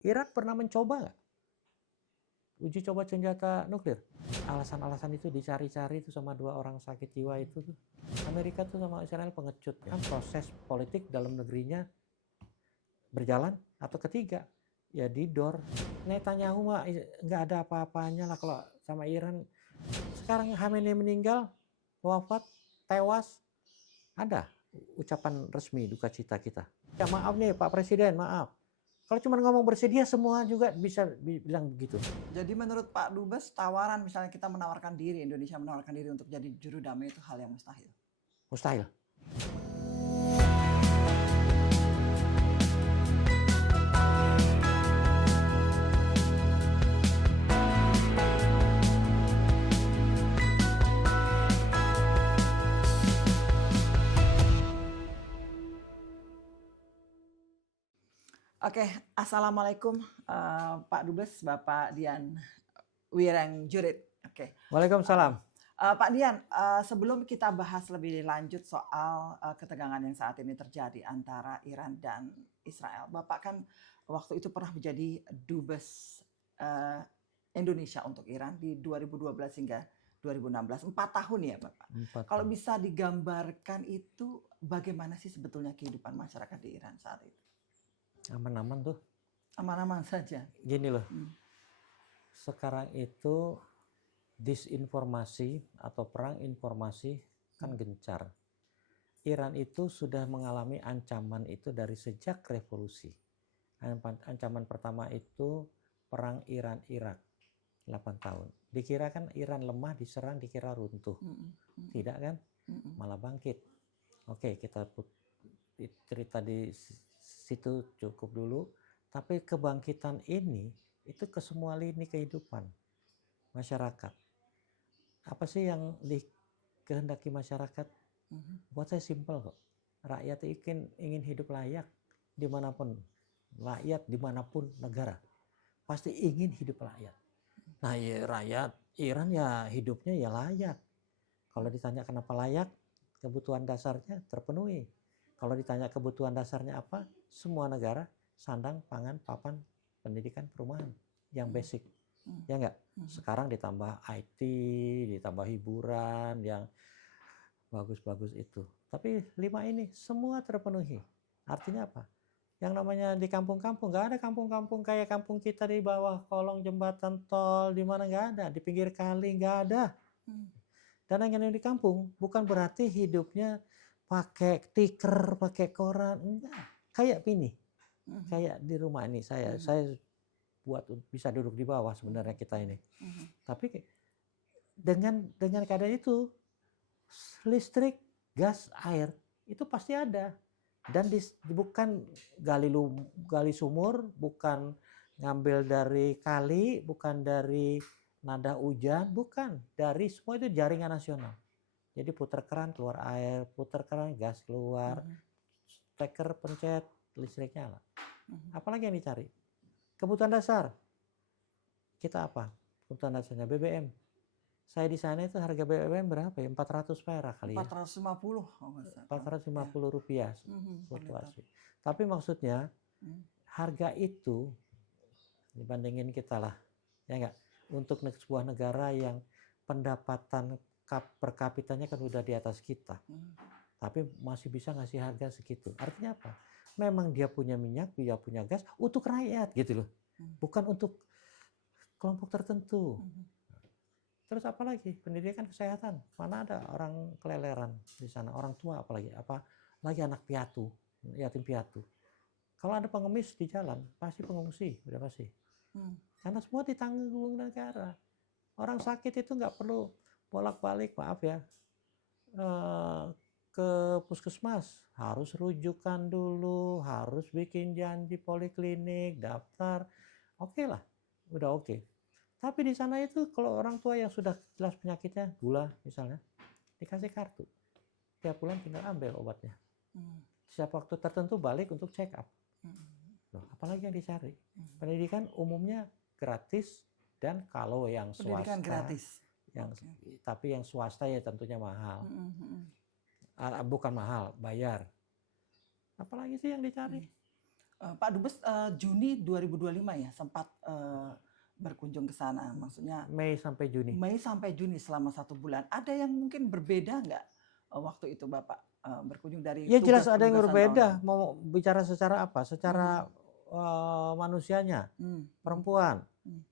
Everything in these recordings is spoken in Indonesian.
Iran pernah mencoba nggak uji coba senjata nuklir? Alasan-alasan itu dicari-cari itu sama dua orang sakit jiwa itu tuh. Amerika tuh sama Israel pengecut. Kan proses politik dalam negerinya berjalan atau ketiga ya didor. Netanyahu mah nggak ada apa-apanya lah kalau sama Iran. Sekarang Khamenei meninggal, wafat, tewas, ada ucapan resmi duka cita kita. Ya maaf nih Pak Presiden, maaf. Kalau cuma ngomong bersedia semua juga bisa bilang begitu. Jadi menurut Pak Dubes, tawaran misalnya kita menawarkan diri, Indonesia menawarkan diri untuk jadi juru damai itu hal yang mustahil. Mustahil. Oke, Assalamualaikum Pak Dubes, Bapak Dian Wirengjurit. Oke. Waalaikumsalam. Pak Dian, sebelum kita bahas lebih lanjut soal ketegangan yang saat ini terjadi antara Iran dan Israel, Bapak kan waktu itu pernah menjadi Dubes Indonesia untuk Iran di 2012 hingga 2016, 4 tahun ya Bapak. Kalau bisa digambarkan itu bagaimana sih sebetulnya kehidupan masyarakat di Iran saat itu? Aman-aman tuh. Aman-aman saja. Gini loh, sekarang itu disinformasi atau perang informasi kan gencar. Iran itu sudah mengalami ancaman itu dari sejak revolusi. Ancaman pertama itu perang Iran-Irak 8 tahun. Dikira kan Iran lemah, diserang, dikira runtuh. Tidak kan? Malah bangkit. Oke, kita cerita di situ cukup dulu. Tapi kebangkitan ini itu ke semua lini kehidupan masyarakat. Apa sih yang dikehendaki masyarakat? Buat saya simpel kok. Rakyat ingin hidup layak dimanapun. Rakyat dimanapun negara. Pasti ingin hidup layak. Nah ya rakyat Iran ya hidupnya ya layak. Kalau ditanya kenapa layak, kebutuhan dasarnya terpenuhi. Kalau ditanya kebutuhan dasarnya apa, semua negara sandang, pangan, papan, pendidikan, perumahan yang basic. Ya enggak? Sekarang ditambah IT, ditambah hiburan yang bagus-bagus itu. Tapi 5 ini semua terpenuhi. Artinya apa? Yang namanya di kampung-kampung, nggak ada kampung-kampung kayak kampung kita di bawah kolong jembatan tol, di mana nggak ada, di pinggir kali nggak ada. Dan yang di kampung bukan berarti hidupnya pakai tikar, pakai koran, enggak. Kayak ini, kayak di rumah ini saya buat bisa duduk di bawah sebenarnya kita ini. Tapi dengan keadaan itu listrik, gas, air itu pasti ada. Dan bukan gali sumur, bukan ngambil dari kali, bukan dari nada hujan, bukan. Dari semua itu jaringan nasional. Jadi putar keran keluar air, putar keran gas keluar, steker pencet listrik nyala. Apalagi yang dicari? Kebutuhan dasar. Kita apa? Kebutuhan dasarnya BBM. Saya di sana itu harga BBM berapa ya? 400 perak kali ya. 450. 450 rupiah fluktuasi. Tapi maksudnya harga itu dibandingin kita lah, ya enggak? Untuk sebuah negara yang pendapatan per kapitanya kan udah di atas kita, tapi masih bisa ngasih harga segitu. Artinya apa? Memang dia punya minyak, dia punya gas untuk rakyat gitu loh, bukan untuk kelompok tertentu. Terus apa lagi? Pendidikan, kesehatan. Mana ada orang keleleran di sana, orang tua apalagi, apalagi anak piatu, yatim piatu. Kalau ada pengemis di jalan, pasti pengungsi, udah pasti. Karena semua ditanggung negara. Orang sakit itu nggak perlu bolak-balik, maaf ya, ke puskesmas. Harus rujukan dulu, harus bikin janji poliklinik, daftar. Oke lah, udah oke. Tapi di sana itu kalau orang tua yang sudah jelas penyakitnya, gula misalnya, dikasih kartu. Tiap bulan tinggal ambil obatnya. Setiap waktu tertentu balik untuk check up. Loh, apalagi yang dicari? Pendidikan umumnya gratis, dan kalau yang swasta, pendidikan gratis. Tapi yang swasta ya tentunya mahal. Bukan mahal, bayar. Apalagi sih yang dicari? Pak Dubes Juni 2025 ya sempat berkunjung ke sana. Maksudnya Mei sampai Juni. Mei sampai Juni selama 1 bulan. Ada yang mungkin berbeda nggak waktu itu Bapak berkunjung dari Ya jelas tugas ada yang penugasan tahunan? berbeda. Mau bicara secara apa? Secara manusianya, Hmm, hmm, perempuan. hmm,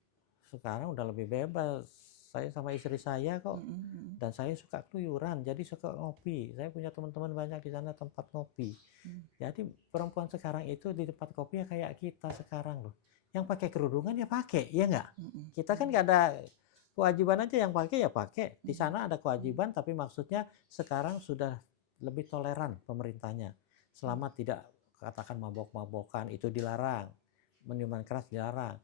Sekarang udah lebih bebas. Saya sama istri saya kok. hmm, hmm, Dan saya suka keluyuran, jadi suka ngopi. Saya punya teman-teman banyak di sana tempat ngopi. hmm, Jadi perempuan sekarang itu di tempat kopi ya kayak kita sekarang loh. Yang pakai kerudungan ya pakai, ya nggak? hmm, hmm, Kita kan nggak ada kewajiban aja, yang pakai ya pakai. Di hmm, sana ada kewajiban, tapi maksudnya sekarang sudah lebih toleran pemerintahnya. Selama tidak katakan mabok-mabokan itu dilarang, minuman keras dilarang.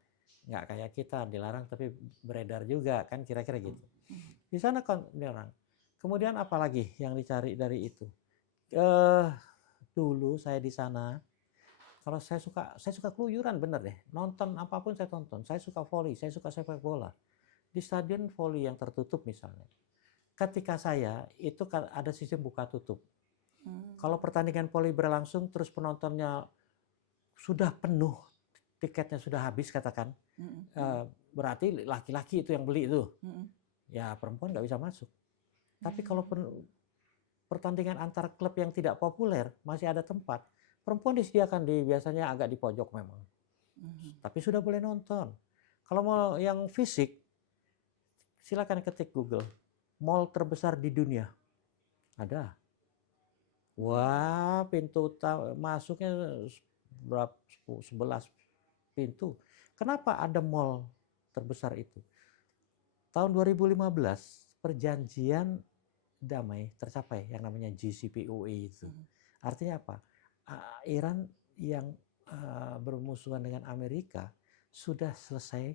Nggak kayak kita dilarang tapi beredar juga kan kira-kira gitu. hmm, Di sana kan dilarang. Kemudian apalagi yang dicari dari itu? Dulu saya di sana, kalau saya suka keluyuran bener deh. Nonton apapun saya tonton. Saya suka volley, saya suka sepak bola. Di stadion volley yang tertutup misalnya. Ketika saya itu ada sistem buka tutup. hmm, Kalau pertandingan volley berlangsung terus penontonnya sudah penuh, tiketnya sudah habis katakan, hmm, hmm, berarti laki-laki itu yang beli itu. hmm, Ya perempuan nggak bisa masuk. Tapi hmm, kalau pertandingan antar klub yang tidak populer masih ada tempat, perempuan disediakan biasanya agak di pojok memang. hmm. Tapi sudah boleh nonton. Kalau mau yang fisik, silakan ketik Google. Mall terbesar di dunia. Ada. Wah, pintu masuknya berapa? 11 pintu. Kenapa ada mall terbesar itu? Tahun 2015 perjanjian damai tercapai yang namanya JCPOA itu. Artinya apa? Iran yang bermusuhan dengan Amerika sudah selesai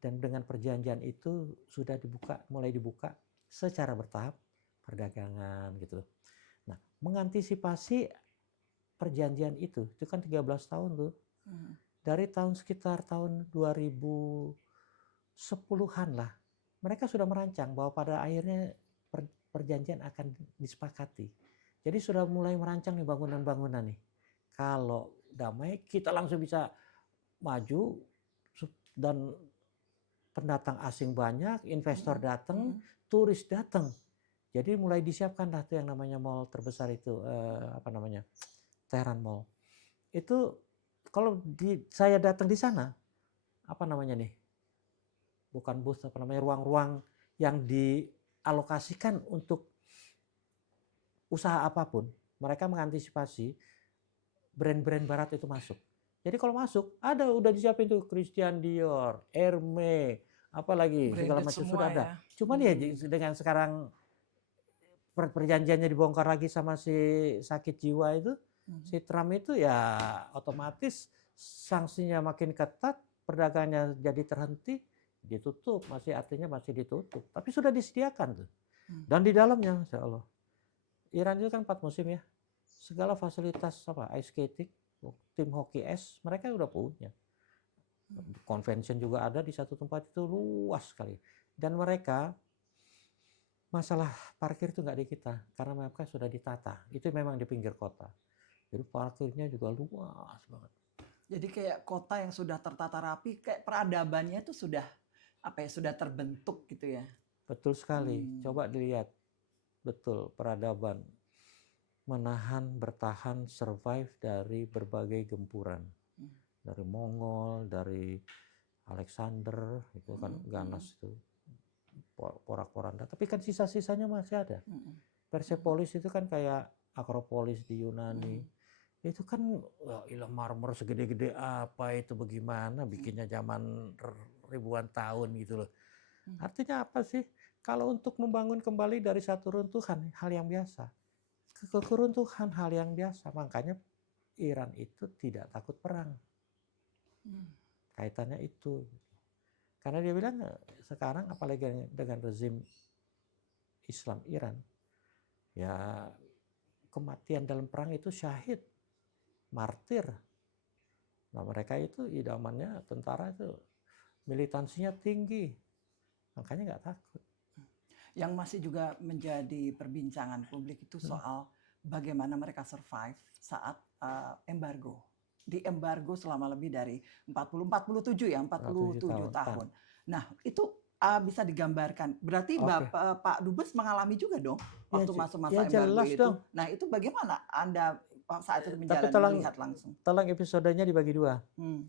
dan dengan perjanjian itu sudah mulai dibuka secara bertahap perdagangan gitu. Nah, mengantisipasi perjanjian itu kan 13 tahun tuh. Dari sekitar tahun 2010-an lah. Mereka sudah merancang bahwa pada akhirnya perjanjian akan disepakati. Jadi sudah mulai merancang nih bangunan-bangunan nih. Kalau damai kita langsung bisa maju dan pendatang asing banyak, investor datang, turis datang. Jadi mulai disiapkan lah tuh yang namanya mall terbesar itu apa namanya? Tehran Mall. Itu kalau saya datang di sana apa namanya nih? Bukan booth, apa namanya, ruang-ruang yang dialokasikan untuk usaha apapun, mereka mengantisipasi brand-brand barat itu masuk. Jadi kalau masuk, udah disiapin tuh Christian Dior, Hermes, apalagi segala Branded macam semua sudah ada. ya. Cuman ya dengan sekarang perjanjiannya dibongkar lagi sama si sakit jiwa itu, si Trump itu ya otomatis sanksinya makin ketat, perdagangannya jadi terhenti, ditutup, artinya masih ditutup. Tapi sudah disediakan tuh. Dan di dalamnya, Insya Allah, Iran itu kan 4 musim ya, segala fasilitas ice skating, tim hoki es, mereka udah punya. Convention juga ada di satu tempat itu luas sekali. Dan mereka masalah parkir itu nggak di kita, karena mereka sudah ditata. Itu memang di pinggir kota. Jadi parkirnya juga luas banget. Jadi kayak kota yang sudah tertata rapi, kayak peradabannya itu sudah sudah terbentuk gitu ya. Betul sekali. Coba dilihat. Betul, peradaban. Menahan, bertahan, survive dari berbagai gempuran. Dari Mongol, dari Alexander, itu kan ganas itu. Porak-poranda. Tapi kan sisa-sisanya masih ada. Persepolis itu kan kayak Akropolis di Yunani. Itu kan marmer segede-gede apa itu, bagaimana bikinnya zaman ribuan tahun gitu loh. Artinya apa sih? Kalau untuk membangun kembali dari satu runtuhan, hal yang biasa. Keruntuhan hal yang biasa. Makanya Iran itu tidak takut perang. Kaitannya itu. Karena dia bilang sekarang apalagi dengan rezim Islam Iran, ya kematian dalam perang itu syahid, martir. Nah mereka itu idamannya tentara itu militansinya tinggi, makanya nggak takut. Yang masih juga menjadi perbincangan publik itu soal bagaimana mereka survive saat embargo. di embargo selama lebih dari 47 ya, 47 47 tahun. tahun. Nah, itu bisa digambarkan. Berarti Oke. Pak Dubes mengalami juga dong Ya, waktu ya masa-masa embargo jelas itu. dong. Nah, itu bagaimana Anda saat itu Tapi menjalani melihat langsung? tolong episodenya dibagi dua. Hmm.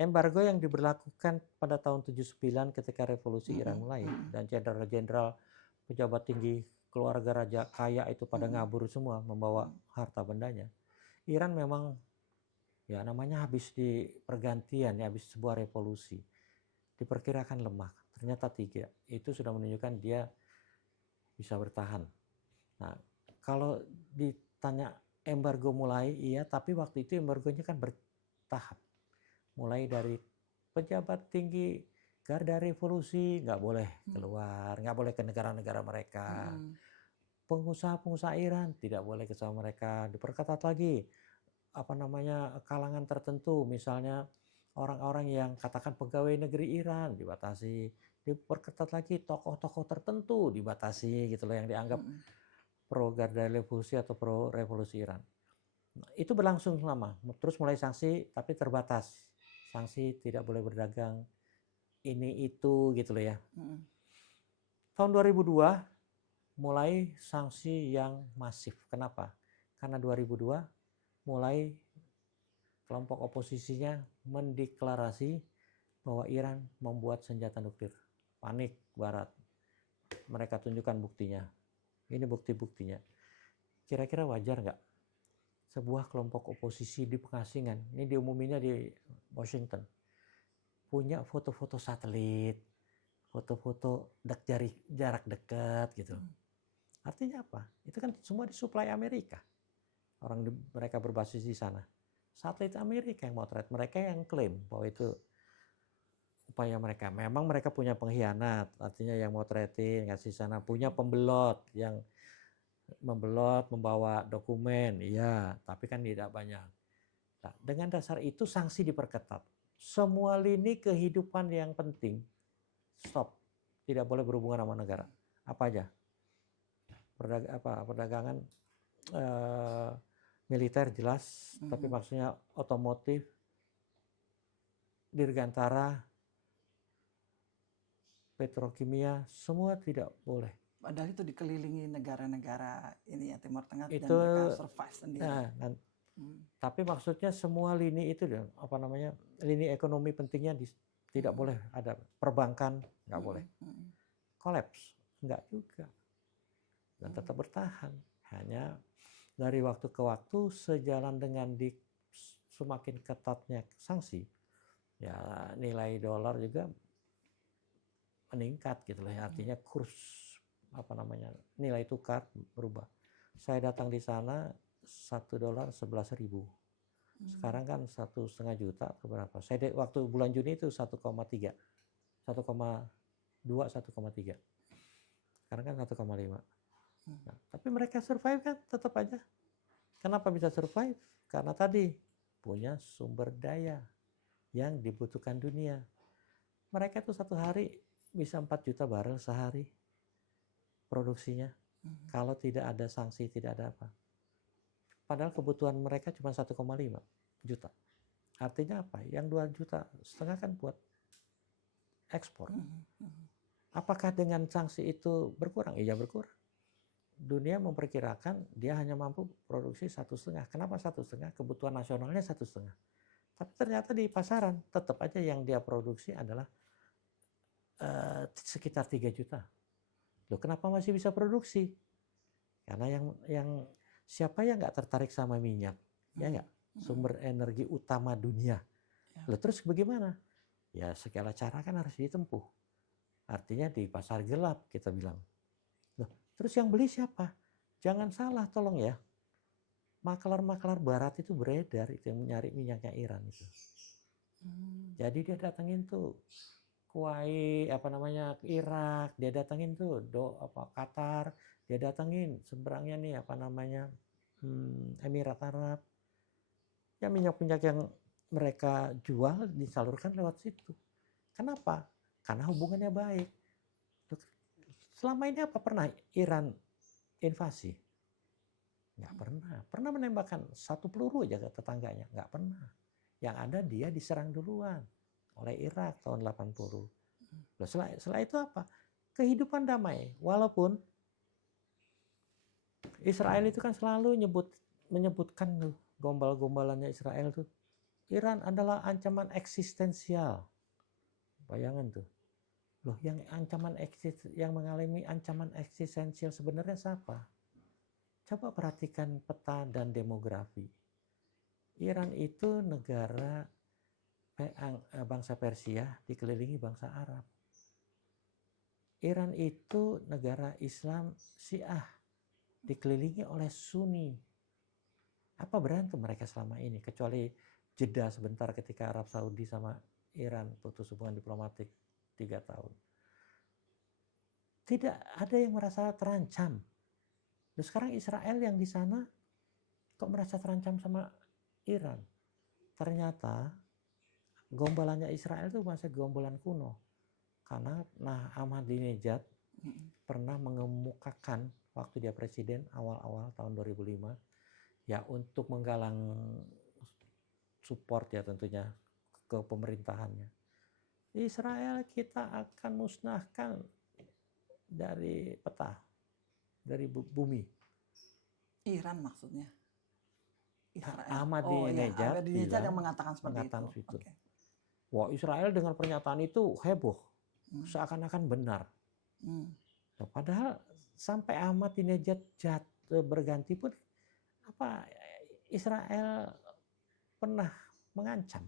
Embargo yang diberlakukan pada tahun 79 ketika revolusi Iran mulai Mm-mm. dan jenderal-jenderal pejabat tinggi keluarga raja kaya itu pada Mm-mm. ngabur semua membawa harta bendanya. Iran memang ya namanya habis di pergantian ya, habis sebuah revolusi. Diperkirakan lemah, ternyata tidak. Itu sudah menunjukkan dia bisa bertahan. Nah, kalau ditanya embargo mulai, iya, tapi waktu itu embargonya kan bertahap. Mulai dari pejabat tinggi garda revolusi nggak boleh keluar, nggak boleh ke negara-negara mereka. Pengusaha-pengusaha Iran tidak boleh ke sama mereka. Diperketat lagi kalangan tertentu, misalnya orang-orang yang katakan pegawai negeri Iran dibatasi. Diperketat lagi tokoh-tokoh tertentu dibatasi gitu loh, yang dianggap pro garda revolusi atau pro revolusi Iran. Itu berlangsung lama, terus mulai sanksi tapi terbatas. Sanksi tidak boleh berdagang ini itu gitu loh ya. Tahun 2002 mulai sanksi yang masif. Kenapa? Karena 2002 mulai kelompok oposisinya mendeklarasi bahwa Iran membuat senjata nuklir. Panik Barat. Mereka tunjukkan buktinya. Ini bukti-buktinya. Kira-kira wajar nggak sebuah kelompok oposisi di pengasingan, ini diumuminya di Washington, punya foto-foto satelit, foto-foto jarak dekat gitu. Artinya apa? Itu kan semua disuplai Amerika. Mereka berbasis di sana. Satelit Amerika yang motret, mereka yang klaim bahwa itu upaya mereka. Memang mereka punya pengkhianat, artinya yang motretin kasih sana, punya pembelot yang membelot, membawa dokumen, iya, tapi kan tidak banyak. Nah, dengan dasar itu sanksi diperketat. Semua lini kehidupan yang penting stop, tidak boleh berhubungan sama negara. Apa aja? Perdagangan militer jelas, tapi maksudnya otomotif, dirgantara, petrokimia, semua tidak boleh. Padahal itu dikelilingi negara-negara ini ya Timur Tengah dan Itu, mereka survive sendiri. Tapi maksudnya semua lini itu lini ekonomi pentingnya tidak boleh ada. Perbankan nggak boleh. Kolaps nggak juga. Dan tetap bertahan. Hanya dari waktu ke waktu sejalan dengan semakin ketatnya sanksi, ya nilai dolar juga meningkat gitu loh. Artinya kurs nilai tukar berubah. Saya datang di sana $1 11.000. Sekarang kan 1,5 juta atau berapa? Saya waktu bulan Juni itu 1,3, 1,2, 1,3. Sekarang kan 1,5. Nah, tapi mereka survive kan tetap aja. Kenapa bisa survive? Karena tadi punya sumber daya yang dibutuhkan dunia. Mereka tuh satu hari bisa 4 juta barel sehari produksinya. Kalau tidak ada sanksi, tidak ada apa. Padahal kebutuhan mereka cuma 1,5 juta. Artinya apa? Yang 2,5 juta kan buat ekspor. Apakah dengan sanksi itu berkurang? Iya berkurang. Dunia memperkirakan dia hanya mampu produksi 1,5. Kenapa 1,5? Kebutuhan nasionalnya 1,5. Tapi ternyata di pasaran tetap aja yang dia produksi adalah sekitar 3 juta. Loh, kenapa masih bisa produksi? Karena yang siapa yang nggak tertarik sama minyak? Ya nggak? Sumber energi utama dunia. Loh, terus bagaimana? Ya segala cara kan harus ditempuh. Artinya di pasar gelap kita bilang. Loh, terus yang beli siapa? Jangan salah tolong ya. Maklar-maklar barat itu beredar, itu yang nyari minyaknya Iran itu. Jadi dia datangin tuh Kuwait, Irak, dia datangin tuh Qatar, dia datangin seberangnya nih Emirat Arab. Ya minyak-minyak yang mereka jual disalurkan lewat situ. Kenapa? Karena hubungannya baik. Selama ini apa pernah Iran invasi? Nggak pernah. Pernah menembakkan 1 peluru aja ke tetangganya? Nggak pernah. Yang ada dia diserang duluan oleh Irak tahun 80. Loh, setelah itu apa? Kehidupan damai. Walaupun Israel itu kan selalu menyebutkan tuh gombal-gombalannya Israel tuh. Iran adalah ancaman eksistensial. Bayangan tuh. Loh, yang mengalami ancaman eksistensial sebenarnya siapa? Coba perhatikan peta dan demografi. Iran itu negara bangsa Persia dikelilingi bangsa Arab. Iran itu negara Islam Syiah dikelilingi oleh Sunni. Apa berantem mereka selama ini? Kecuali jeda sebentar ketika Arab Saudi sama Iran putus hubungan diplomatik 3 tahun. Tidak ada yang merasa terancam. Nah, sekarang Israel yang di sana kok merasa terancam sama Iran? Ternyata gombalannya Israel itu masih gombalan kuno. Karena Ahmadinejad pernah mengemukakan waktu dia presiden awal-awal tahun 2005 ya untuk menggalang support ya tentunya ke pemerintahannya. Israel kita akan musnahkan dari peta, dari bumi. Iran maksudnya. Israel. Ahmadinejad yang mengatakan seperti itu. Okay. Wah, Israel dengan pernyataan itu heboh, seakan-akan benar. Nah, padahal sampai Ahmadinejad berganti pun Israel pernah mengancam.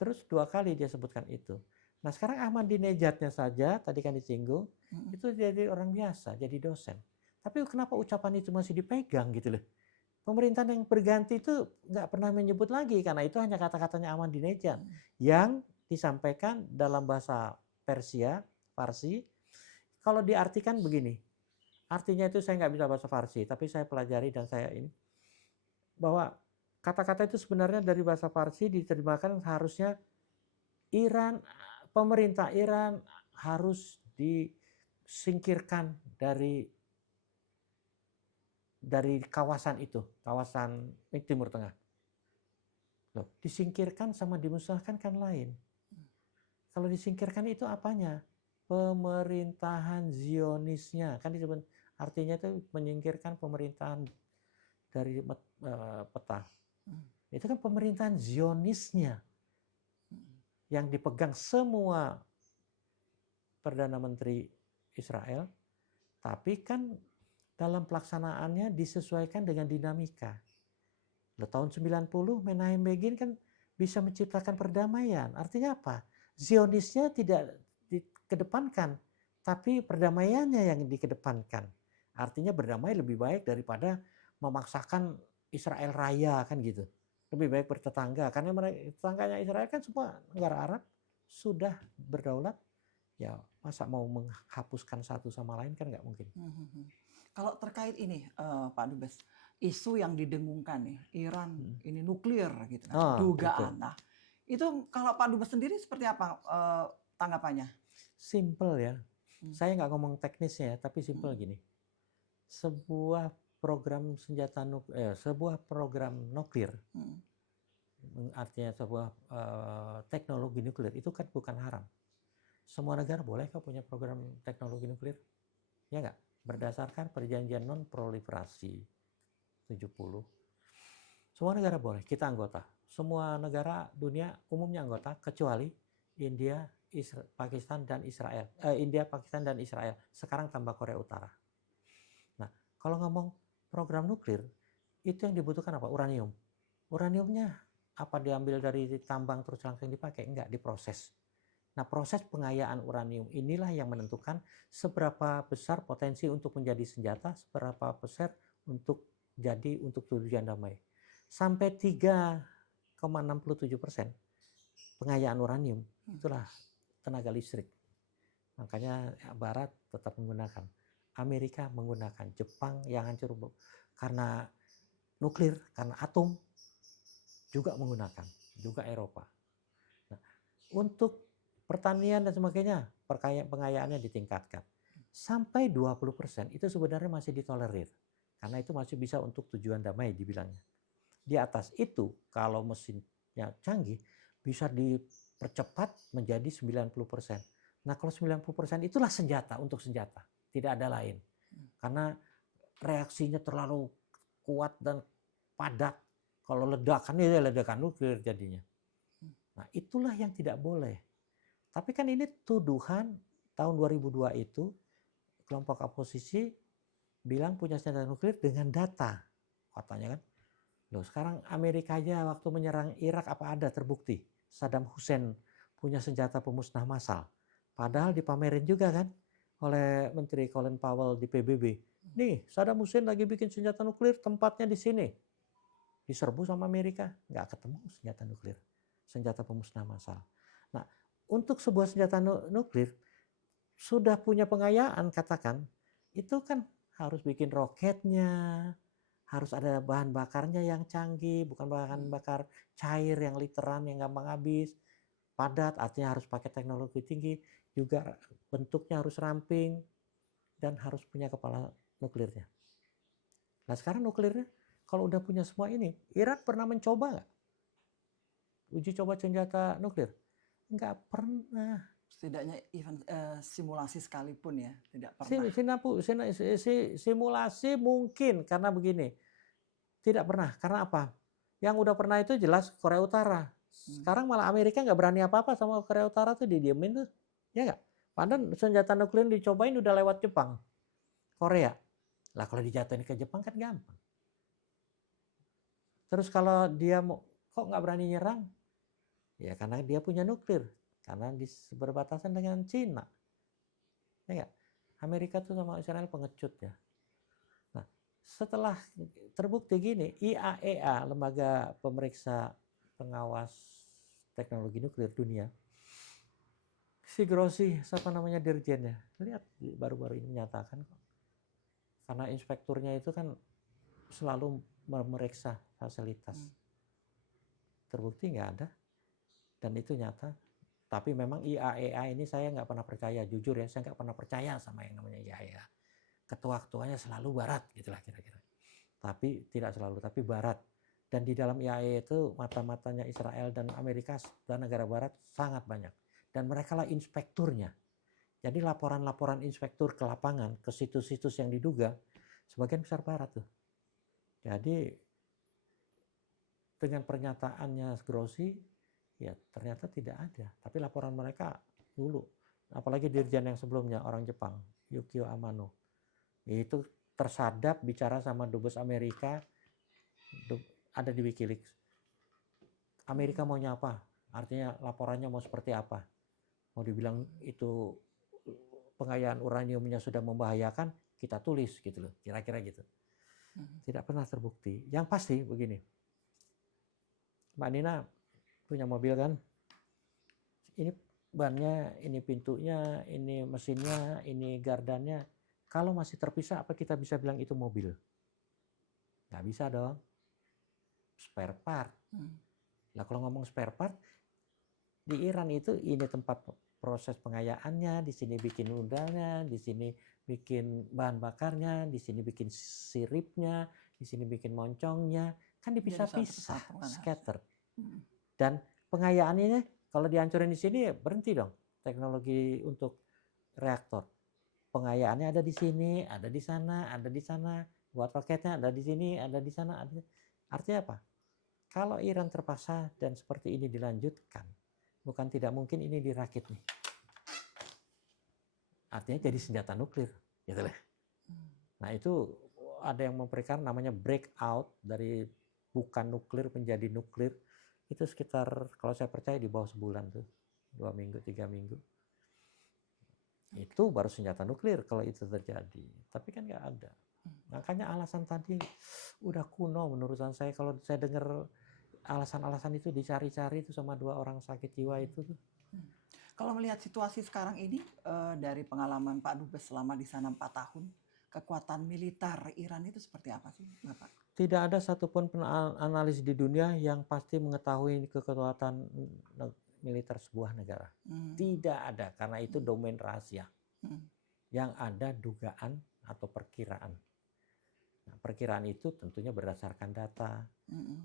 Terus 2 kali dia sebutkan itu. Nah, sekarang Ahmadinejadnya saja tadi kan disinggung, itu jadi orang biasa, jadi dosen. Tapi kenapa ucapan itu masih dipegang gitu loh? Pemerintahan yang berganti itu nggak pernah menyebut lagi karena itu hanya kata-katanya Ahmadinejad yang disampaikan dalam bahasa Persia, Farsi. Kalau diartikan begini, artinya itu saya nggak bisa bahasa Farsi, tapi saya pelajari dan saya ini bahwa kata-kata itu sebenarnya dari bahasa Farsi diterjemahkan harusnya pemerintah Iran harus disingkirkan dari kawasan itu, kawasan Timur Tengah. Loh, disingkirkan sama dimusnahkan kan lain. Kalau disingkirkan itu apanya? Pemerintahan Zionisnya. Kan disebut artinya itu menyingkirkan pemerintahan dari peta. Itu kan pemerintahan Zionisnya yang dipegang semua Perdana Menteri Israel, tapi kan dalam pelaksanaannya disesuaikan dengan dinamika. Tahun 90 Menahem Begin kan bisa menciptakan perdamaian. Artinya apa? Zionisnya tidak dikedepankan, tapi perdamaiannya yang dikedepankan. Artinya berdamai lebih baik daripada memaksakan Israel raya kan gitu. Lebih baik bertetangga karena tetangganya Israel kan semua negara Arab sudah berdaulat. Ya masa mau menghapuskan satu sama lain kan nggak mungkin. Kalau terkait ini Pak Dubes, isu yang didengungkan nih Iran ini nuklir gitu, dugaan. Gitu. Nah itu kalau Pak Dubes sendiri seperti apa tanggapannya? Simple ya. Saya nggak ngomong teknisnya, tapi simple gini. Sebuah program sebuah program nuklir, artinya sebuah teknologi nuklir itu kan bukan haram. Semua negara boleh kok punya program teknologi nuklir, ya nggak? Berdasarkan perjanjian non proliferasi 70. Semua negara boleh, kita anggota. Semua negara dunia umumnya anggota kecuali India, Pakistan dan Israel. India, Pakistan dan Israel. Sekarang tambah Korea Utara. Nah, kalau ngomong program nuklir, itu yang dibutuhkan apa? Uranium. Uraniumnya apa diambil dari tambang terus langsung dipakai? Enggak, diproses. Nah, proses pengayaan uranium inilah yang menentukan seberapa besar potensi untuk menjadi senjata, seberapa besar untuk tujuan damai. Sampai 3,67% pengayaan uranium itulah tenaga listrik. Makanya Barat tetap menggunakan, Amerika menggunakan, Jepang yang hancur karena nuklir, karena atom juga menggunakan, juga Eropa. Nah, untuk pertanian dan sebagainya, pengayaannya ditingkatkan. Sampai 20% itu sebenarnya masih ditolerir. Karena itu masih bisa untuk tujuan damai dibilangnya. Di atas itu kalau mesinnya canggih bisa dipercepat menjadi 90%. Nah, kalau 90% itulah senjata untuk senjata, tidak ada lain. Karena reaksinya terlalu kuat dan padat. Kalau ledakan ya ledakan nuklir jadinya. Nah, itulah yang tidak boleh. Tapi kan ini tuduhan tahun 2002 itu kelompok oposisi bilang punya senjata nuklir dengan data. Katanya kan. Loh, sekarang Amerika aja waktu menyerang Irak apa ada terbukti Saddam Hussein punya senjata pemusnah massal. Padahal dipamerin juga kan oleh Menteri Colin Powell di PBB. Nih, Saddam Hussein lagi bikin senjata nuklir, tempatnya di sini. Diserbu sama Amerika, nggak ketemu senjata nuklir, senjata pemusnah massal. Nah, untuk sebuah senjata nuklir sudah punya pengayaan katakan, itu kan harus bikin roketnya, harus ada bahan bakarnya yang canggih, bukan bahan bakar cair yang literan yang gampang habis, padat, artinya harus pakai teknologi tinggi, juga bentuknya harus ramping dan harus punya kepala nuklirnya. Nah, sekarang nuklirnya kalau udah punya semua ini, Irak pernah mencoba nggak uji coba senjata nuklir? Nggak pernah. Setidaknya even simulasi sekalipun ya, tidak pernah. Simulasi mungkin karena begini, tidak pernah. Karena apa? Yang udah pernah itu jelas Korea Utara. Sekarang malah Amerika nggak berani apa-apa sama Korea Utara tuh, didiemin tuh, ya nggak? Padahal senjata nuklir dicobain udah lewat Jepang, Korea. Lah kalau dijatuhin ke Jepang kan gampang. Terus kalau dia mau, kok nggak berani nyerang? Ya karena dia punya nuklir, karena berbatasan dengan Cina. Ya nggak? Amerika tuh sama Israel pengecut ya. Nah, setelah terbukti gini, IAEA, lembaga pemeriksa pengawas teknologi nuklir dunia, si Grossi, siapa namanya dirjennya, lihat baru-baru ini menyatakan kok. Karena inspekturnya itu kan selalu memeriksa fasilitas. Terbukti nggak ada, dan itu nyata. Tapi memang IAEA ini saya nggak pernah percaya, jujur ya, saya nggak pernah percaya sama yang namanya IAEA. Ketua-ketuanya selalu barat, gitulah kira-kira. Tapi tidak selalu, tapi barat. Dan di dalam IAEA itu mata-matanya Israel dan Amerika dan negara barat sangat banyak. Dan mereka lah inspekturnya. Jadi laporan-laporan inspektur ke lapangan, ke situs-situs yang diduga, sebagian besar barat tuh. Jadi dengan pernyataannya Grossi, ya ternyata tidak ada. Tapi laporan mereka dulu, apalagi dirjen yang sebelumnya, orang Jepang, Yukio Amano, itu tersadap bicara sama dubes Amerika, ada di Wikileaks. Amerika maunya apa? Artinya laporannya mau seperti apa? Mau dibilang itu pengayaan uraniumnya sudah membahayakan, kita tulis gitu loh, kira-kira gitu. Tidak pernah terbukti. Yang pasti begini, Mbak Nina punya mobil kan? Ini bannya, ini pintunya, ini mesinnya, ini gardannya. Kalau masih terpisah, apa kita bisa bilang itu mobil? Nggak bisa dong. Spare part. Nah kalau ngomong spare part, di Iran itu ini tempat proses pengayaannya, di sini bikin udangnya, di sini bikin bahan bakarnya, di sini bikin siripnya, di sini bikin moncongnya, kan dipisah-pisah, scatter. Dan pengayaannya kalau dihancurin di sini berhenti dong teknologi untuk reaktor. Pengayaannya ada di sini, ada di sana, ada di sana. Buat roketnya ada di sini, ada di sana. Artinya apa? Kalau Iran terpaksa dan seperti ini dilanjutkan, bukan tidak mungkin ini dirakit nih. Artinya jadi senjata nuklir, gitu lah. Nah itu ada yang memperkirakan namanya breakout dari bukan nuklir menjadi nuklir. Itu sekitar, kalau saya percaya di bawah sebulan tuh, 2 minggu, 3 minggu. Itu baru senjata nuklir kalau itu terjadi. Tapi kan nggak ada. Makanya alasan tadi udah kuno menurut saya. Kalau saya dengar alasan-alasan itu dicari-cari itu sama 2 orang sakit jiwa itu tuh. Kalau melihat situasi sekarang ini dari pengalaman Pak Dubes selama di sana 4 tahun, kekuatan militer Iran itu seperti apa sih, Bapak? Tidak ada satupun analis di dunia yang pasti mengetahui kekuatan militer sebuah negara. Tidak ada, karena itu domain rahasia. Yang ada dugaan atau perkiraan. Nah, perkiraan itu tentunya berdasarkan data,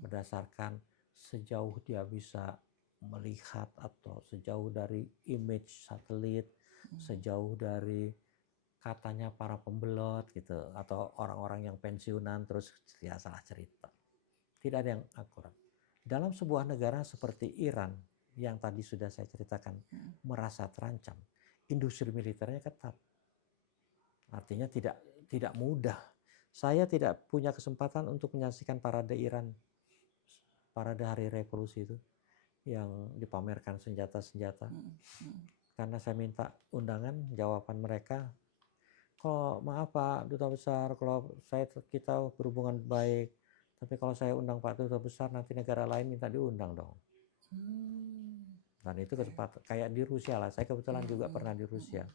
berdasarkan sejauh dia bisa melihat atau sejauh dari image satelit, sejauh dari katanya para pembelot gitu, atau orang-orang yang pensiunan terus ya salah cerita. Tidak ada yang akurat. Dalam sebuah negara seperti Iran yang tadi sudah saya ceritakan merasa terancam, industri militernya ketat. Artinya tidak mudah. Saya tidak punya kesempatan untuk menyaksikan parade Iran, parade hari revolusi itu yang dipamerkan senjata-senjata. Karena saya minta undangan, jawaban mereka, "Kok maaf Pak Duta Besar, kalau kita berhubungan baik, tapi kalau saya undang Pak Duta Besar nanti negara lain minta diundang dong." Dan itu kesempatan kayak di Rusia lah. Saya kebetulan juga pernah di Rusia.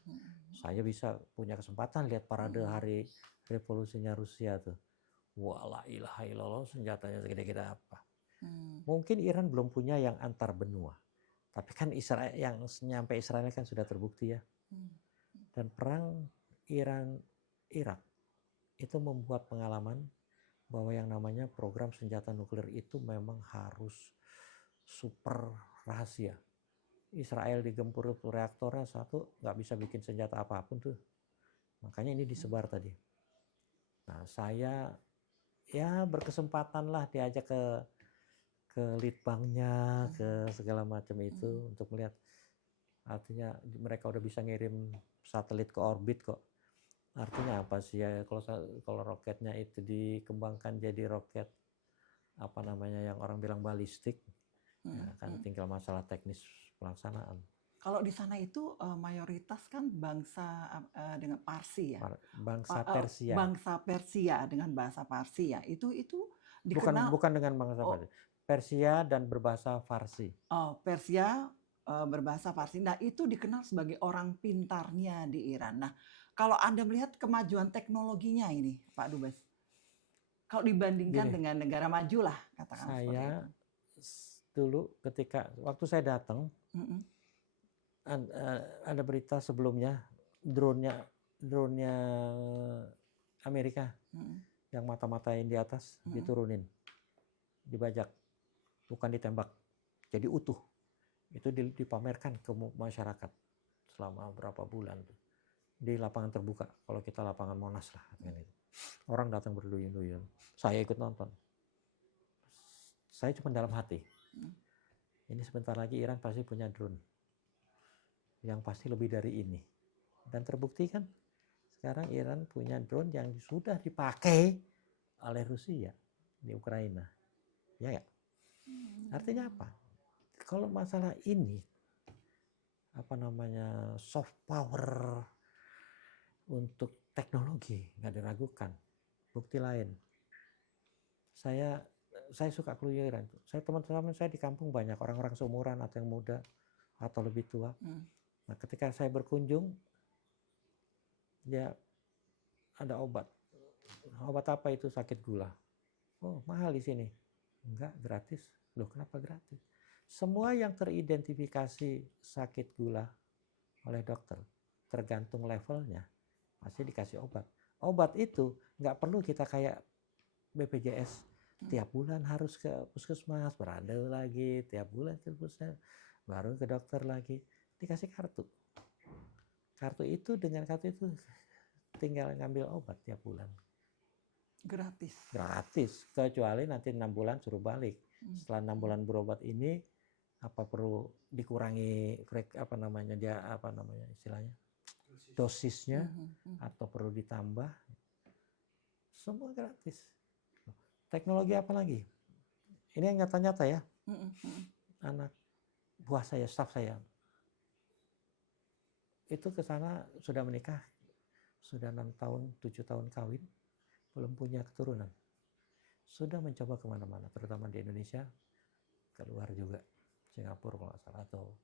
Saya bisa punya kesempatan lihat parade hari revolusinya Rusia tuh. Wah, la ilaha illallah, senjatanya segede-gede apa. Mungkin Iran belum punya yang antar benua. Tapi kan Israel yang nyampe Israel kan sudah terbukti ya. Dan perang Iran-Irak itu membuat pengalaman bahwa yang namanya program senjata nuklir itu memang harus super rahasia. Israel digempur reaktornya satu, nggak bisa bikin senjata apapun tuh. Makanya ini disebar tadi. Nah, saya ya berkesempatan lah diajak ke litbangnya, ke segala macam itu untuk melihat. Artinya mereka udah bisa ngirim satelit ke orbit kok. Artinya apa sih ya, kalau roketnya itu dikembangkan jadi roket apa namanya yang orang bilang balistik, ya kan tinggal masalah teknis pelaksanaan. Kalau di sana itu mayoritas kan bangsa dengan Parsi ya. Bangsa Persia. Bangsa Persia dengan bahasa Parsi ya. Itu dikenal bukan dengan bangsa Persia. Persia dan berbahasa Farsi. Oh, Persia berbahasa Farsi. Nah, itu dikenal sebagai orang pintarnya di Iran. Nah, kalau Anda melihat kemajuan teknologinya ini, Pak Dubes, kalau dibandingkan dengan negara maju lah, katakan seperti itu. Saya dulu ketika waktu saya datang, ada berita sebelumnya drone-nya Amerika yang mata-matain di atas diturunin, dibajak, bukan ditembak, jadi utuh. Itu dipamerkan ke masyarakat selama berapa bulan di lapangan terbuka. Kalau kita lapangan Monas lah, orang datang berduyun-duyun. Saya ikut nonton. Saya cuma dalam hati. Ini sebentar lagi Iran pasti punya drone yang pasti lebih dari ini. Dan terbukti kan sekarang Iran punya drone yang sudah dipakai oleh Rusia di Ukraina. Ya ya. Artinya apa? Kalau masalah ini apa namanya soft power untuk teknologi nggak diragukan. Bukti lain. Saya suka keluyuran. Teman-teman saya di kampung banyak orang-orang seumuran atau yang muda atau lebih tua. Nah, ketika saya berkunjung, dia ada obat. Obat apa itu? Sakit gula. Oh, mahal di sini. Enggak, gratis. Loh, kenapa gratis? Semua yang teridentifikasi sakit gula oleh dokter, tergantung levelnya, pasti dikasih obat. Obat itu nggak perlu kita kayak BPJS. Tiap bulan harus ke puskesmas, berada lagi, tiap bulan ke puskesmas, baru ke dokter lagi. Dikasih kartu. Dengan kartu itu tinggal ngambil obat tiap bulan. Gratis. Kecuali nanti 6 bulan suruh balik. Setelah 6 bulan berobat ini, apa perlu dikurangi istilahnya dosisnya, atau perlu ditambah, semua gratis. Teknologi apa lagi? Ini yang nyata-nyata ya. Anak buah saya, staf saya, itu ke sana sudah menikah, sudah 6 tahun, 7 tahun kawin, belum punya keturunan. Sudah mencoba kemana-mana, terutama di Indonesia, keluar juga, Singapura kalau nggak salah, atau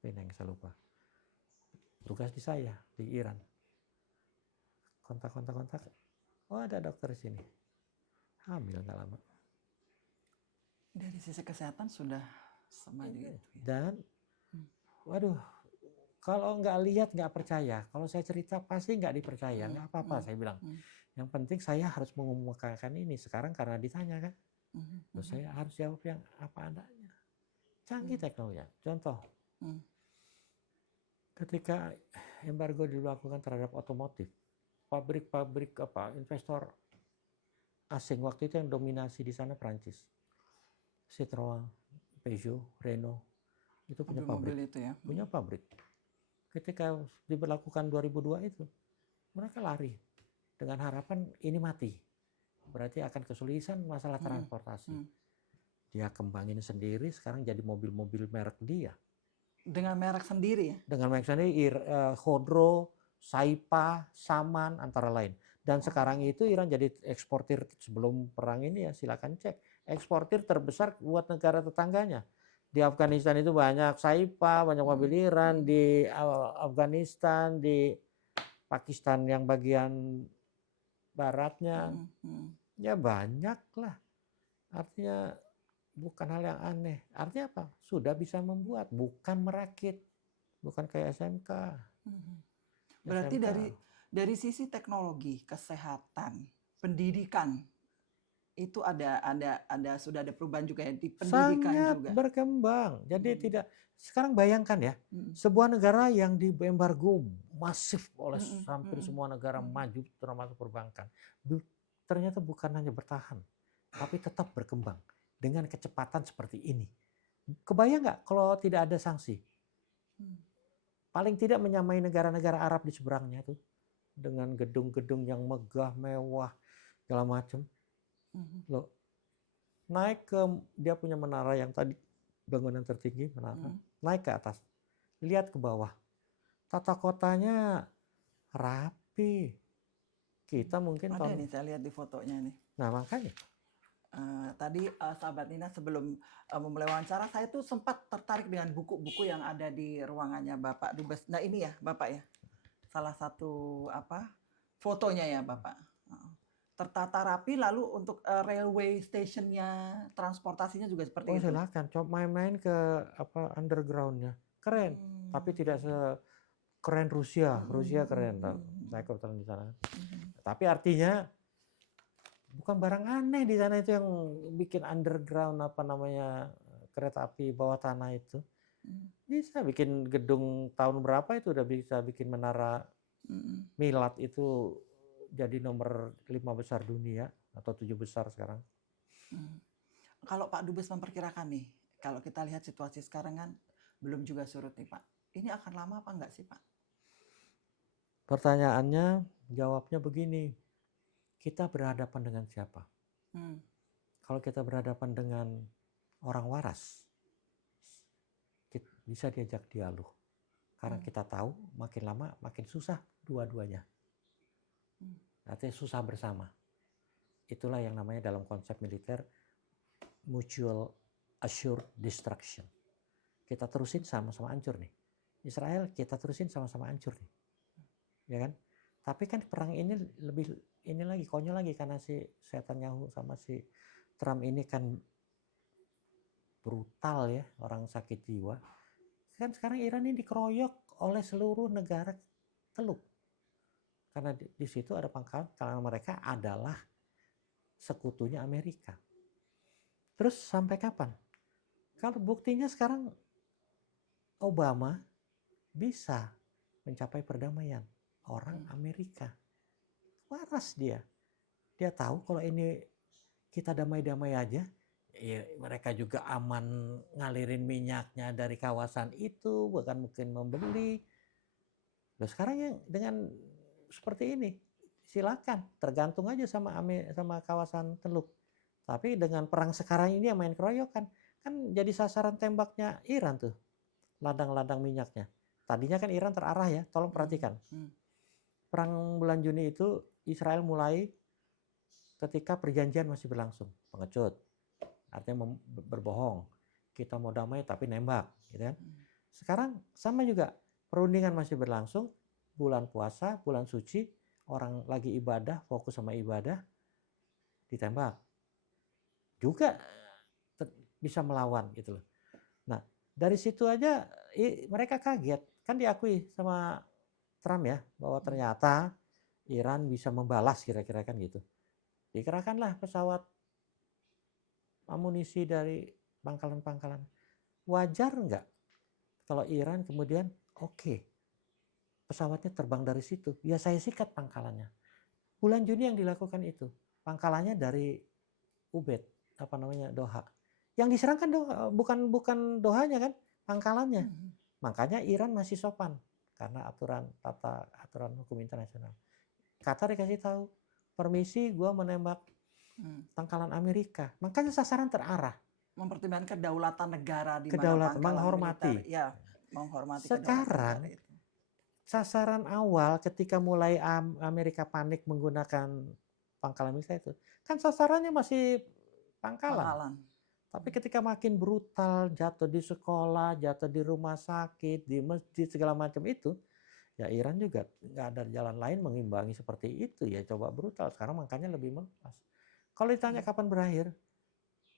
Penang, saya lupa. Tugas di saya, di Iran. Kontak, oh ada dokter di sini. Hamil nggak lama. Dari sisi kesehatan sudah semaju itu. Dan, waduh, Kalau nggak lihat nggak percaya. Kalau saya cerita pasti nggak dipercaya. Nggak apa-apa saya bilang. Yang penting saya harus mengemukakan ini sekarang karena ditanya kan. Terus saya harus jawab yang apa adanya. Canggih teknologinya. Contoh, ketika embargo dilakukan terhadap otomotif, pabrik-pabrik investor asing waktu itu yang dominasi di sana Prancis, Citroën, Peugeot, Renault itu punya pabrik, mobil-mobil itu ya. punya pabrik. Ketika diberlakukan 2002 itu, mereka lari dengan harapan ini mati, berarti akan kesulitan masalah transportasi. Dia kembangin sendiri, sekarang jadi mobil-mobil merek dia. Dengan merek sendiri ya? Dengan merek sendiri, Khodro, Saipa, Saman antara lain. Dan sekarang itu Iran jadi eksportir sebelum perang ini ya silakan cek. Eksportir terbesar buat negara tetangganya. Di Afghanistan itu banyak Saipa, banyak mobil Iran, di Afghanistan, di Pakistan yang bagian baratnya. Ya banyak lah. Artinya bukan hal yang aneh. Artinya apa? Sudah bisa membuat, bukan merakit. Bukan kayak SMK. Berarti SMK. dari sisi teknologi, kesehatan, pendidikan itu sudah ada perubahan juga ya di pendidikan sangat juga. berkembang. Jadi tidak sekarang bayangkan ya, sebuah negara yang diembargo masif oleh hampir semua negara maju termasuk perbankan. Ternyata bukan hanya bertahan, tapi tetap berkembang dengan kecepatan seperti ini. Kebayang nggak kalau tidak ada sanksi? Paling tidak menyamai negara-negara Arab di seberangnya tuh dengan gedung-gedung yang megah, mewah, segala macam. Loh, naik ke dia punya menara yang tadi bangunan tertinggi menara, naik ke atas, lihat ke bawah, tata kotanya rapi. Kita mungkin ada nih saya lihat di fotonya nih. Nah makanya. Tadi sahabat Nina sebelum memulai wawancara saya tuh sempat tertarik dengan buku-buku yang ada di ruangannya Bapak Dubes. Nah ini ya Bapak ya, salah satu fotonya ya Bapak. Tertata rapi, lalu untuk railway stationnya, transportasinya juga seperti itu. Silakan, coba main-main ke undergroundnya, keren. Tapi tidak sekeren Rusia. Rusia keren, saya kebetulan di sana. Tapi artinya bukan barang aneh di sana itu yang bikin underground kereta api bawah tanah itu. Bisa bikin gedung tahun berapa itu udah bisa bikin menara Milat itu jadi nomor 5 besar dunia atau 7 besar sekarang. Kalau Pak Dubes memperkirakan nih, kalau kita lihat situasi sekarang kan belum juga surut nih Pak. Ini akan lama apa enggak sih Pak? Pertanyaannya, jawabnya begini. Kita berhadapan dengan siapa? Kalau kita berhadapan dengan orang waras, bisa diajak dialog. Karena kita tahu makin lama makin susah dua-duanya. Artinya susah bersama. Itulah yang namanya dalam konsep militer mutual assured destruction. Kita terusin sama-sama hancur nih. Israel kita terusin sama-sama hancur nih. Ya kan? Tapi kan perang ini lebih konyol lagi karena si Netanyahu sama si Trump ini kan brutal ya, orang sakit jiwa. Kan sekarang Iran ini dikeroyok oleh seluruh negara Teluk. Karena di situ ada pangkalan karena mereka adalah sekutunya Amerika. Terus sampai kapan? Kalau buktinya sekarang Obama bisa mencapai perdamaian. Orang Amerika. Waras dia. Dia tahu kalau ini kita damai-damai aja, ya mereka juga aman ngalirin minyaknya dari kawasan itu, bahkan mungkin membeli. Loh sekarang yang dengan seperti ini, silakan tergantung aja sama kawasan Teluk. Tapi dengan perang sekarang ini yang main keroyokan, kan jadi sasaran tembaknya Iran tuh, ladang-ladang minyaknya. Tadinya kan Iran terarah ya, tolong perhatikan. Perang bulan Juni itu Israel mulai ketika perjanjian masih berlangsung, pengecut, artinya berbohong. Kita mau damai tapi nembak, gitu kan? Sekarang sama juga, perundingan masih berlangsung, bulan puasa, bulan suci, orang lagi ibadah, fokus sama ibadah, ditembak. Juga bisa melawan gitu loh. Nah, dari situ aja mereka kaget kan diakui sama Trump ya bahwa ternyata Iran bisa membalas kira-kira kan gitu. Dikerahkanlah pesawat amunisi dari pangkalan-pangkalan. Wajar nggak kalau Iran kemudian oke, pesawatnya terbang dari situ, ya saya sikat pangkalannya. Bulan Juni yang dilakukan itu, pangkalannya dari Ubed, apa namanya, Doha. Yang diserang kan bukan Dohanya kan, pangkalannya. Makanya Iran masih sopan karena aturan hukum internasional. Qatar dikasih tahu, permisi gue menembak pangkalan Amerika. Makanya sasaran terarah. Mempertimbangkan kedaulatan negara di mana Kedaulatan, pangkalan menghormati. militer, ya, menghormati Sekarang kedaulatan negara itu. sasaran awal ketika mulai Amerika panik menggunakan pangkalan militer itu, kan sasarannya masih pangkalan. Tapi ketika makin brutal, jatuh di sekolah, jatuh di rumah sakit, di masjid, segala macam itu, ya Iran juga nggak ada jalan lain mengimbangi seperti itu, ya coba brutal. Sekarang makanya lebih melepas. Kalau ditanya kapan berakhir,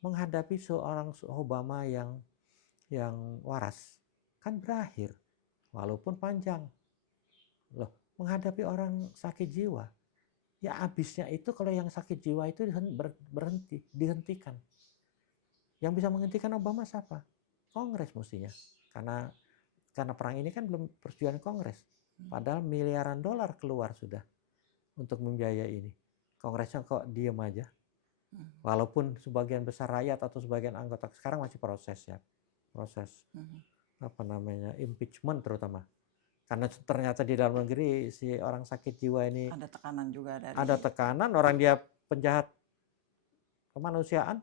menghadapi seorang Obama yang waras, kan berakhir, walaupun panjang. Loh, menghadapi orang sakit jiwa, ya habisnya itu kalau yang sakit jiwa itu dihentikan. Yang bisa menghentikan Obama siapa? Kongres mestinya. Karena perang ini kan belum persetujuan Kongres. Padahal miliaran dolar keluar sudah untuk membiayai ini. Kongresnya kok diem aja. Walaupun sebagian besar rakyat atau sebagian anggota sekarang masih proses ya. Proses apa namanya, impeachment terutama. Karena ternyata di dalam negeri si orang sakit jiwa ini ada tekanan juga dari ada tekanan, orang dia penjahat kemanusiaan,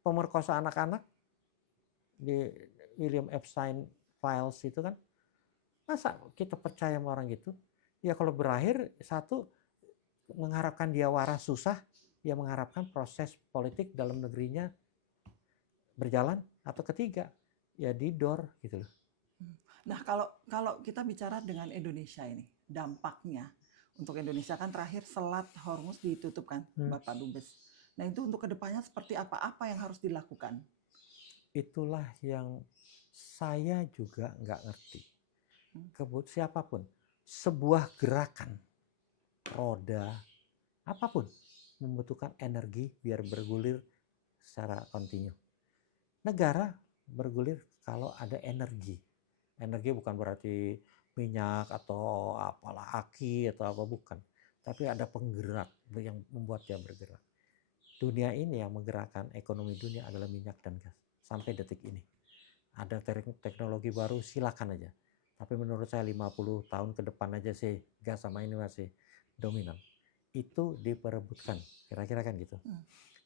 pemerkosa anak-anak di William Epstein Files itu kan. Masa kita percaya sama orang gitu? Ya kalau berakhir, satu, mengharapkan dia waras susah, ya mengharapkan proses politik dalam negerinya berjalan, atau ketiga, ya didor gitu loh. Nah, kalau kita bicara dengan Indonesia ini, dampaknya untuk Indonesia kan terakhir Selat Hormuz ditutup kan, Bapak Dubes. Nah, itu untuk kedepannya seperti apa yang harus dilakukan? Itulah yang saya juga nggak ngerti. Siapapun, sebuah gerakan, roda, apapun, membutuhkan energi biar bergulir secara kontinu. Negara bergulir kalau ada energi. Energi bukan berarti minyak atau apalah, aki atau apa, bukan. Tapi ada penggerak yang membuat dia bergerak. Dunia ini yang menggerakkan ekonomi dunia adalah minyak dan gas. Sampai detik ini. Ada teknologi baru, silakan aja. Tapi menurut saya 50 tahun ke depan aja sih gas sama ini masih dominan. Itu diperebutkan, kira-kira kan gitu.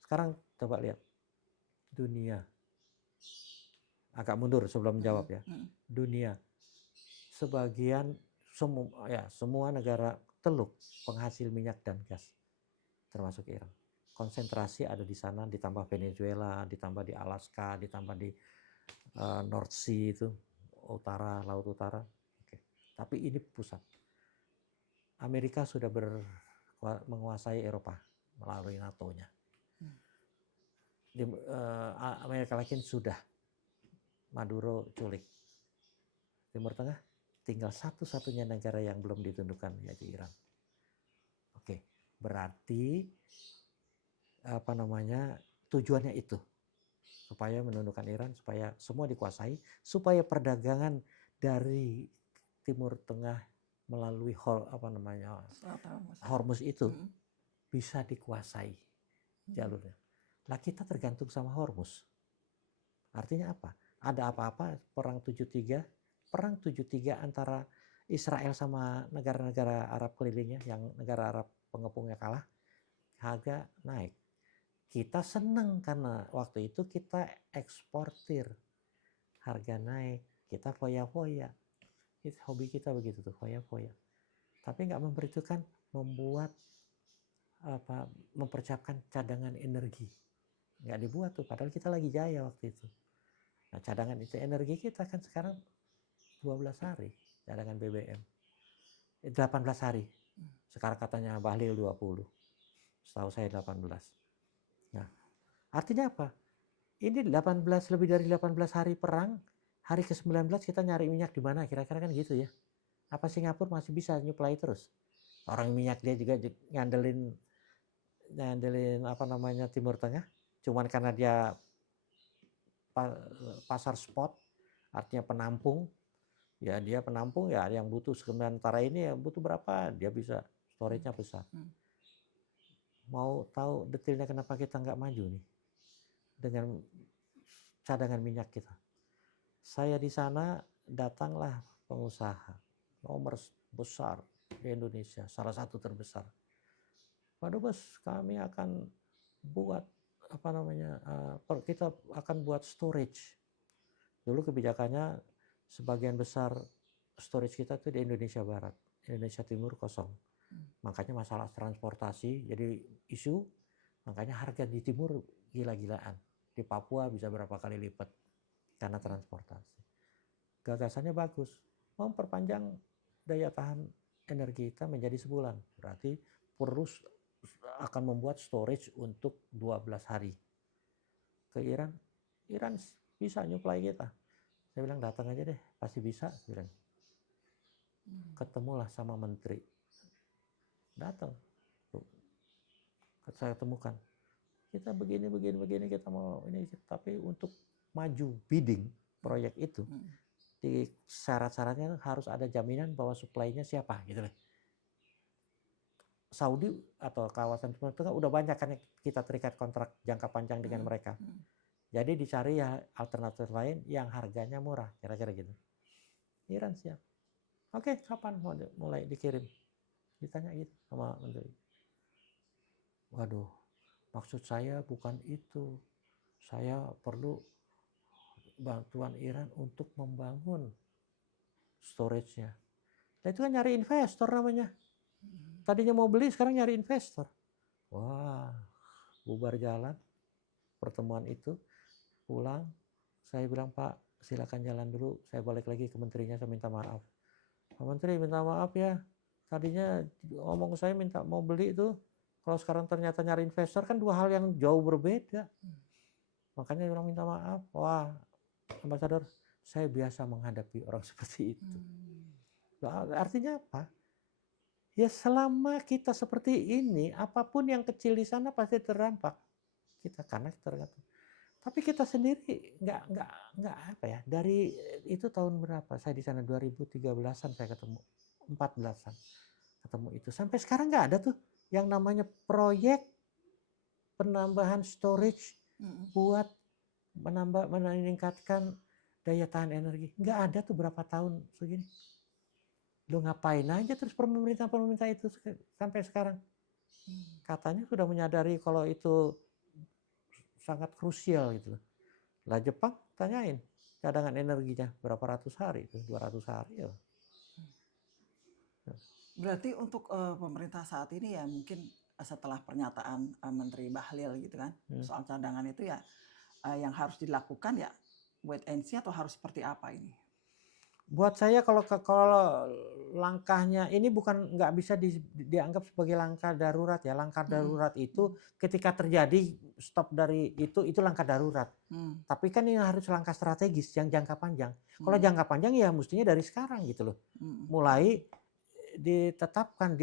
Sekarang coba lihat dunia. Agak mundur sebelum menjawab ya. Dunia, sebagian semua negara teluk penghasil minyak dan gas, termasuk Iran. Konsentrasi ada di sana, ditambah Venezuela, ditambah di Alaska, ditambah di North Sea itu, utara, laut utara. Oke. Tapi ini pusat. Amerika sudah menguasai Eropa melalui NATO-nya. Di Amerika Latin sudah Maduro culik. Timur Tengah tinggal satu-satunya negara yang belum ditundukkan, yaitu Iran. Oke, berarti tujuannya itu supaya menundukkan Iran, supaya semua dikuasai, supaya perdagangan dari Timur Tengah melalui Hormuz itu bisa dikuasai jalurnya. Lah kita tergantung sama Hormuz. Artinya apa? Ada apa-apa perang 73 antara Israel sama negara-negara Arab kelilingnya, yang negara Arab pengepungnya kalah, harga naik. Kita senang karena waktu itu kita eksportir, harga naik, kita foya-foya. Itu hobi kita begitu tuh, foya-foya. Tapi nggak memperhitungkan mempersiapkan cadangan energi. Nggak dibuat tuh, padahal kita lagi jaya waktu itu. Nah, cadangan itu energi kita kan sekarang 12 hari cadangan BBM. 18 hari. Sekarang katanya Bahlil 20. Setahu saya 18. Nah, artinya apa? Ini lebih dari 18 hari perang, hari ke-19 kita nyari minyak di mana? Kira-kira kan gitu ya. Apa Singapura masih bisa nyuplai terus? Orang minyak dia juga ngandelin apa namanya Timur Tengah. Cuman karena dia pasar spot, artinya penampung. Ya dia penampung ya yang butuh sementara ini ya butuh berapa? Dia bisa storage-nya besar. Mau tahu detailnya kenapa kita nggak maju nih dengan cadangan minyak kita? Saya di sana datanglah pengusaha nomor besar di Indonesia, salah satu terbesar. Waduh bos, kami akan buat apa namanya, kita akan buat storage. Dulu kebijakannya sebagian besar storage kita tuh di Indonesia Barat, Indonesia Timur kosong. Makanya masalah transportasi jadi isu, makanya harga di timur gila-gilaan. Di Papua bisa berapa kali lipat karena transportasi. Gagasannya bagus, memperpanjang daya tahan energi kita menjadi sebulan. Berarti perlu akan membuat storage untuk 12 hari. Ke Iran, Iran bisa nyuplai kita. Saya bilang datang aja deh, pasti bisa. Saya bilang. Ketemulah sama menteri. Datang, saya temukan. Kita begini kita mau ini, tapi untuk maju bidding proyek itu di syarat-syaratnya harus ada jaminan bahwa supply-nya siapa gitu loh. Saudi atau kawasan Timur Tengah udah banyak kan kita terikat kontrak jangka panjang dengan mereka. Jadi dicari ya alternatif lain yang harganya murah, kira-kira gitu. Iran siap. Oke, kapan mau mulai dikirim? Ditanya gitu sama menteri. Waduh, maksud saya bukan itu. Saya perlu bantuan Iran untuk membangun storage-nya. Nah, itu kan nyari investor namanya. Tadinya mau beli, sekarang nyari investor. Wah, bubar jalan pertemuan itu, pulang. Saya bilang, Pak, silakan jalan dulu. Saya balik lagi ke menterinya, saya minta maaf. Pak Menteri, minta maaf ya. Tadinya ngomong saya minta mau beli itu, kalau sekarang ternyata nyari investor kan dua hal yang jauh berbeda. Makanya dia bilang minta maaf. Wah, ambasador, saya biasa menghadapi orang seperti itu. Artinya apa? Ya selama kita seperti ini, apapun yang kecil di sana pasti terdampak. Kita karena kita tergantung. Tapi kita sendiri nggak apa ya. Dari itu tahun berapa? Saya di sana 2013-an saya ketemu, 14-an ketemu itu. Sampai sekarang nggak ada tuh yang namanya proyek penambahan storage buat meningkatkan daya tahan energi. Nggak ada tuh berapa tahun segini. Lo ngapain aja terus pemerintah itu sampai sekarang? Katanya sudah menyadari kalau itu sangat krusial gitu. Lah Jepang tanyain cadangan energinya berapa ratus hari itu, 200 hari ya. Berarti untuk pemerintah saat ini ya mungkin setelah pernyataan Menteri Bahlil gitu kan soal cadangan itu ya yang harus dilakukan ya wait and see atau harus seperti apa ini? Buat saya kalau langkahnya ini bukan nggak bisa dianggap sebagai langkah darurat ya. Langkah darurat itu ketika terjadi stop dari itu langkah darurat. Tapi kan ini harus langkah strategis yang jangka panjang. Kalau jangka panjang ya mestinya dari sekarang gitu loh. Mulai ditetapkan,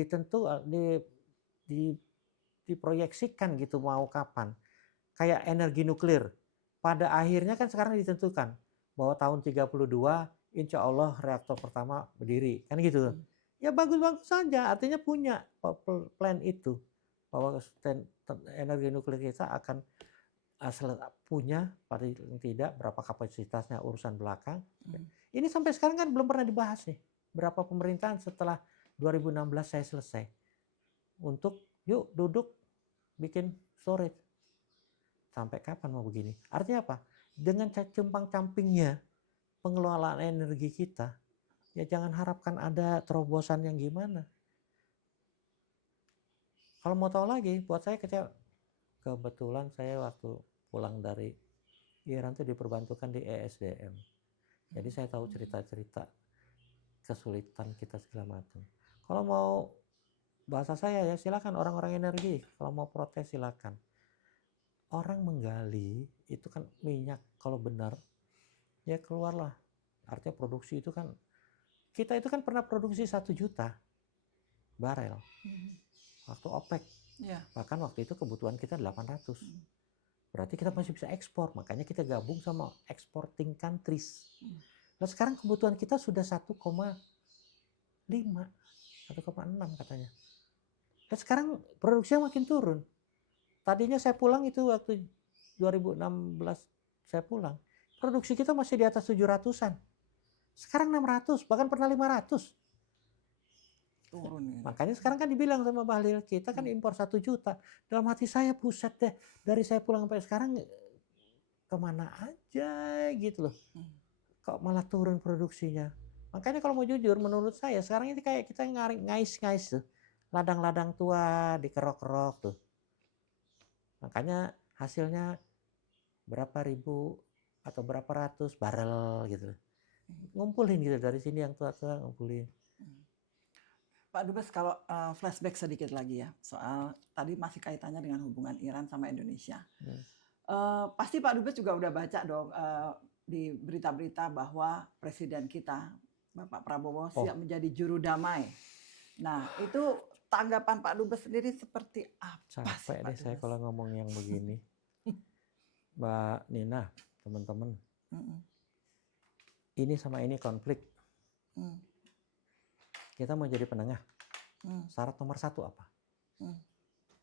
diproyeksikan gitu mau kapan. Kayak energi nuklir. Pada akhirnya kan sekarang ditentukan bahwa tahun 32 insya Allah reaktor pertama berdiri, kan gitu. Ya bagus-bagus saja, artinya punya plan itu bahwa energi nuklir kita akan punya, paling tidak berapa kapasitasnya urusan belakang. Ini sampai sekarang kan belum pernah dibahas nih. Berapa pemerintahan setelah 2016 saya selesai untuk yuk duduk bikin storage. Sampai kapan mau begini? Artinya apa? Dengan compang-campingnya pengelolaan energi kita, ya jangan harapkan ada terobosan yang gimana. Kalau mau tahu lagi, buat saya kebetulan saya waktu pulang dari Iran itu diperbantukan di ESDM. Jadi saya tahu cerita-cerita kesulitan kita segala macam. Kalau mau bahasa saya ya silakan orang-orang energi, kalau mau protes silakan. Orang menggali itu kan minyak kalau benar ya keluarlah Artinya produksi itu kan, kita itu kan pernah produksi 1 juta barel waktu OPEC. Ya. Bahkan waktu itu kebutuhan kita 800. Hmm. Berarti kita masih bisa ekspor. Makanya kita gabung sama exporting countries. Hmm. Nah sekarang kebutuhan kita sudah 1,5, 1,6 katanya. Dan sekarang produksinya makin turun. Tadinya saya pulang itu waktu 2016 saya pulang, produksi kita masih di atas 700-an. Sekarang 600, bahkan pernah 500. Turun ya. Makanya sekarang kan dibilang sama Bahlil, kita kan impor 1 juta. Dalam hati saya, buset deh, dari saya pulang sampai sekarang kemana aja gitu loh. Kok malah turun produksinya. Makanya kalau mau jujur, menurut saya sekarang ini kayak kita ngais-ngais tuh. Ladang-ladang tua dikerok-kerok tuh. Makanya hasilnya berapa ribu atau berapa ratus barel gitu. Ngumpulin gitu dari sini yang tua-tua ngumpulin. Pak Dubes, kalau flashback sedikit lagi ya soal tadi masih kaitannya dengan hubungan Iran sama Indonesia. Pasti Pak Dubes juga udah baca dong di berita-berita bahwa presiden kita Bapak Prabowo siap menjadi juru damai. Nah itu tanggapan Pak Dubes sendiri seperti apa? Capek deh saya kalau ngomong yang begini. Mbak Nina, teman-teman, ini sama ini konflik. Kita mau jadi penengah. Syarat nomor 1 apa?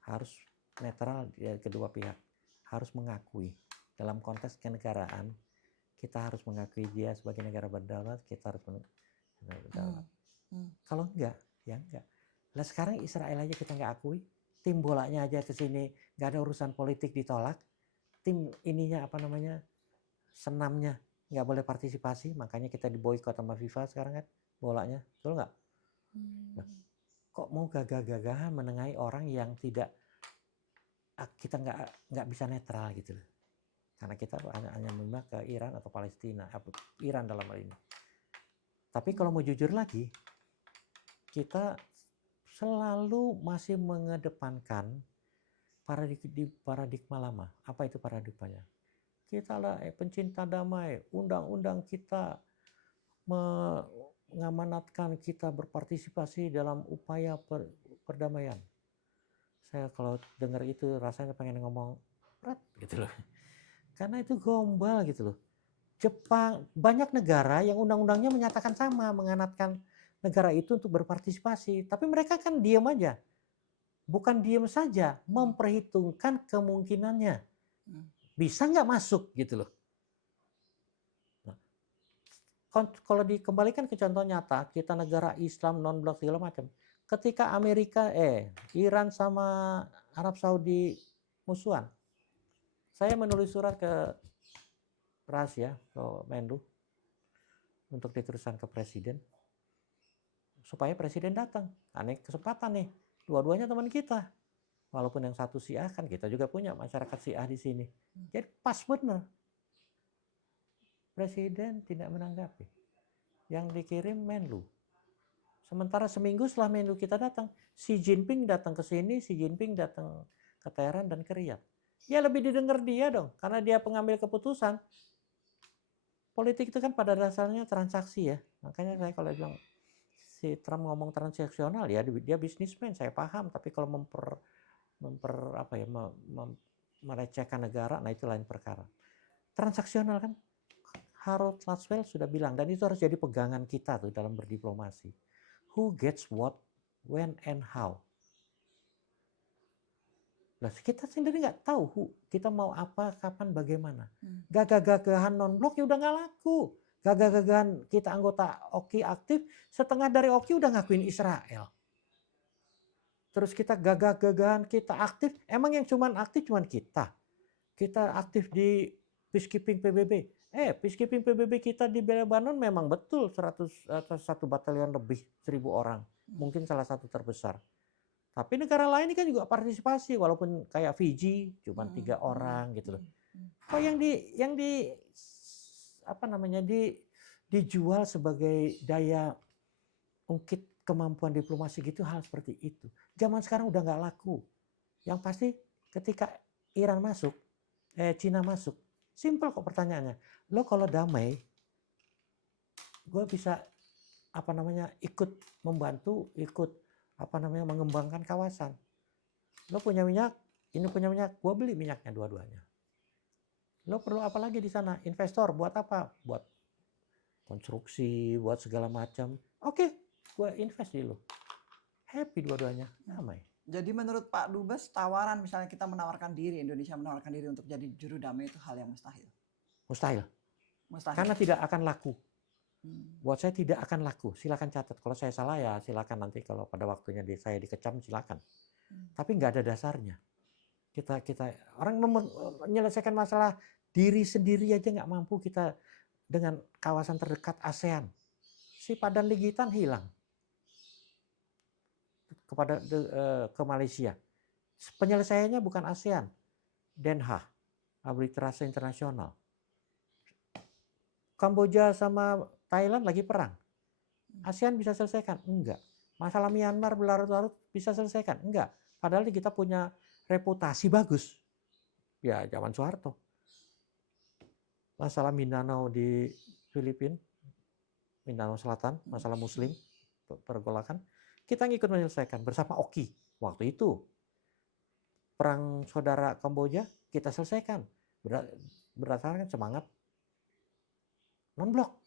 Harus netral dari kedua pihak. Harus mengakui. Dalam konteks kenegaraan, kita harus mengakui dia sebagai negara berdaulat, kita harus berdaulat. Kalau enggak, ya enggak. Nah sekarang Israel aja kita nggak akui, tim bolanya aja ke sini nggak ada urusan politik ditolak, tim ininya apa namanya senamnya nggak boleh partisipasi, makanya kita diboikot sama FIFA sekarang kan bolanya, betul nggak? Nah, kok mau gagah-gagahan menengahi orang yang tidak, kita nggak bisa netral gitu loh, karena kita hanya memihak ke Iran atau Palestina, Iran dalam hal ini. Tapi kalau mau jujur lagi, kita selalu masih mengedepankan paradigma lama. Apa itu paradigmanya? Kita lah pencinta damai, undang-undang kita mengamanatkan kita berpartisipasi dalam upaya perdamaian. Saya kalau dengar itu rasanya pengen ngomong berat gitu loh. Karena itu gombal gitu loh. Jepang, banyak negara yang undang-undangnya menyatakan sama, menganatkan negara itu untuk berpartisipasi. Tapi mereka kan diam aja. Bukan diam saja, memperhitungkan kemungkinannya. Bisa nggak masuk gitu loh. Nah, kalau dikembalikan ke contoh nyata, kita negara Islam non-blok segala macam. Ketika Iran sama Arab Saudi musuhan, saya menulis surat ke rahasia ke Menlu untuk diteruskan ke presiden supaya presiden datang. Aneh kesempatan nih, dua-duanya teman kita. Walaupun yang satu Syiah kan kita juga punya masyarakat Syiah di sini. Jadi pas benar. Presiden tidak menanggapi. Yang dikirim Menlu. Sementara seminggu setelah Menlu kita datang, Xi Jinping datang ke sini, Xi Jinping datang ke Teheran dan ke Riyadh. Ya lebih didengar dia dong, karena dia pengambil keputusan. Politik itu kan pada dasarnya transaksi ya. Makanya saya kalau bilang si Trump ngomong transaksional ya dia bisnismen, saya paham. Tapi kalau melecehkan negara, nah itu lain perkara. Transaksional kan Harold Laswell sudah bilang, dan itu harus jadi pegangan kita tuh dalam berdiplomasi. Who gets what, when and how. Nah, kita sendiri nggak tahu kita mau apa, kapan, bagaimana. Gagah-gagahan non-blok ya udah nggak laku. Gagah-gagahan kita anggota OKI aktif, setengah dari OKI udah ngakuin Israel. Terus kita gagah-gagahan kita aktif, emang yang aktif cuman kita. Kita aktif di peacekeeping PBB. Peacekeeping PBB kita di Lebanon memang betul 1 batalion lebih 1.000 orang. Mungkin salah satu terbesar. Tapi negara lain ini kan juga partisipasi, walaupun kayak Fiji cuma 3 orang gitu loh. Kok dijual sebagai daya ungkit kemampuan diplomasi gitu, hal seperti itu. Zaman sekarang udah nggak laku. Yang pasti ketika Iran masuk, Cina masuk, simpel kok pertanyaannya. Lo kalau damai, gue bisa ikut membantu, ikut mengembangkan kawasan. Lo punya minyak, ini punya minyak, gue beli minyaknya dua-duanya. Lo perlu apa lagi di sana? Investor buat apa? Buat konstruksi, buat segala macam. Oke, gue invest di lo. Happy dua-duanya, damai. Jadi menurut Pak Dubes, tawaran misalnya kita menawarkan diri, Indonesia menawarkan diri untuk jadi juru damai itu hal yang mustahil. Mustahil. Mustahil. Karena tidak akan laku. Buat saya tidak akan laku. Silakan catat. Kalau saya salah ya silakan, nanti kalau pada waktunya saya dikecam silakan. Tapi nggak ada dasarnya. Kita orang menyelesaikan masalah diri sendiri aja nggak mampu kita dengan kawasan terdekat ASEAN. Si Padan Ligitan hilang ke Malaysia. Penyelesaiannya bukan ASEAN, Den Haag, Arbitrase Internasional. Kamboja sama Thailand lagi perang. ASEAN bisa selesaikan? Enggak. Masalah Myanmar berlarut-larut bisa selesaikan? Enggak. Padahal kita punya reputasi bagus. Ya, zaman Soeharto. Masalah Mindanao di Filipina, Mindanao Selatan, masalah Muslim, pergolakan, kita ngikut menyelesaikan bersama Oki. Waktu itu, perang saudara Kamboja, kita selesaikan. Berdasarkan semangat non-blok.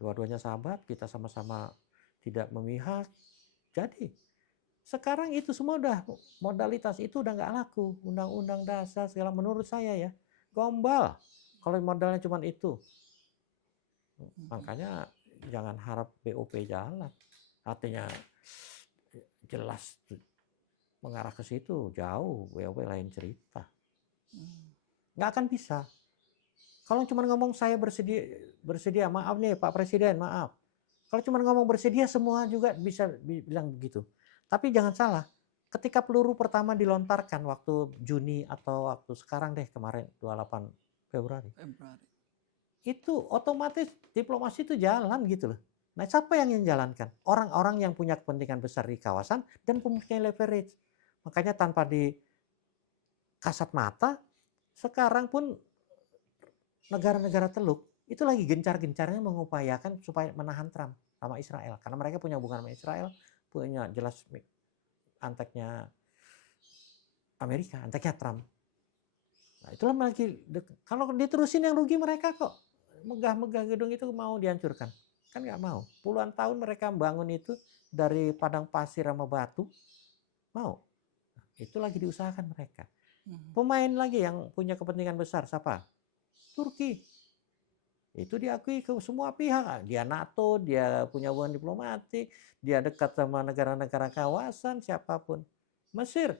Dua-duanya sahabat, kita sama-sama tidak memihak. Jadi, sekarang itu semua udah, modalitas itu udah nggak laku. Undang-undang dasar segala menurut saya ya, gombal. Kalau modalnya cuma itu. Makanya jangan harap BOP jalan. Artinya jelas mengarah ke situ, jauh. BOP lain cerita. Nggak akan bisa. Kalau cuma ngomong saya bersedia, maaf nih Pak Presiden, maaf. Kalau cuma ngomong bersedia, semua juga bisa bilang begitu. Tapi jangan salah, ketika peluru pertama dilontarkan waktu Juni atau waktu sekarang deh kemarin 28 Februari. Itu otomatis diplomasi itu jalan gitu loh. Nah, siapa yang jalankan? Orang-orang yang punya kepentingan besar di kawasan dan mempunyai leverage. Makanya tanpa di kasat mata, sekarang pun negara-negara Teluk itu lagi gencar-gencarnya mengupayakan supaya menahan Trump sama Israel. Karena mereka punya hubungan sama Israel, punya jelas anteknya Amerika, anteknya Trump. Nah, itulah lagi, kalau diterusin yang rugi mereka kok. Megah-megah gedung itu mau dihancurkan. Kan nggak mau. Puluhan tahun mereka membangun itu dari padang pasir sama batu. Mau. Itu lagi diusahakan mereka. Pemain lagi yang punya kepentingan besar siapa? Turki. Itu diakui ke semua pihak. Dia NATO, dia punya hubungan diplomatik, dia dekat sama negara-negara kawasan, siapapun. Mesir,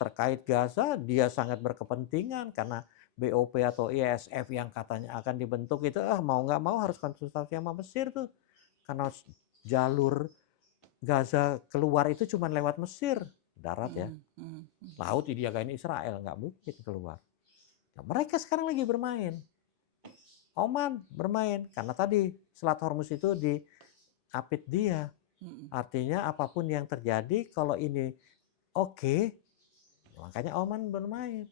terkait Gaza, dia sangat berkepentingan karena BOP atau ISF yang katanya akan dibentuk itu, mau nggak mau harus konsultasi sama Mesir tuh. Karena jalur Gaza keluar itu cuma lewat Mesir, darat ya. Laut didiagain Israel, nggak mungkin keluar. Nah, mereka sekarang lagi bermain. Oman bermain karena tadi Selat Hormuz itu diapit dia. Artinya apapun yang terjadi kalau ini oke, makanya Oman bermain.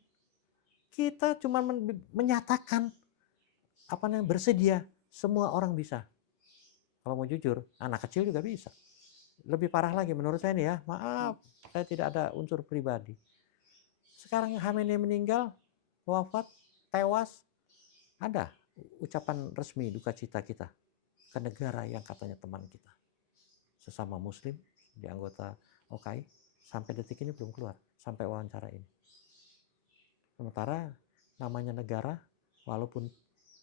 Kita cuma menyatakan bersedia, semua orang bisa. Kalau mau jujur, anak kecil juga bisa. Lebih parah lagi menurut saya nih ya, maaf, saya tidak ada unsur pribadi. Sekarang Khamenei meninggal, wafat, tewas, ada ucapan resmi duka cita kita ke negara yang katanya teman kita. Sesama Muslim di anggota OKI, sampai detik ini belum keluar, sampai wawancara ini. Sementara namanya negara, walaupun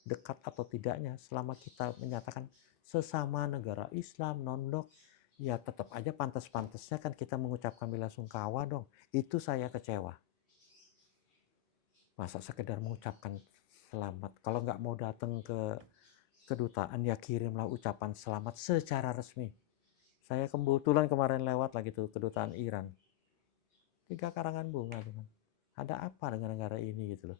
dekat atau tidaknya, selama kita menyatakan sesama negara Islam, non-blok, ya tetap aja pantas-pantasnya kan kita mengucapkan bela sungkawa dong. Itu saya kecewa. Masa sekedar mengucapkan selamat. Kalau nggak mau datang ke kedutaan, ya kirimlah ucapan selamat secara resmi. Saya kebetulan kemarin lewat lagi tuh kedutaan Iran. 3 karangan bunga. Ada apa dengan negara ini gitu loh.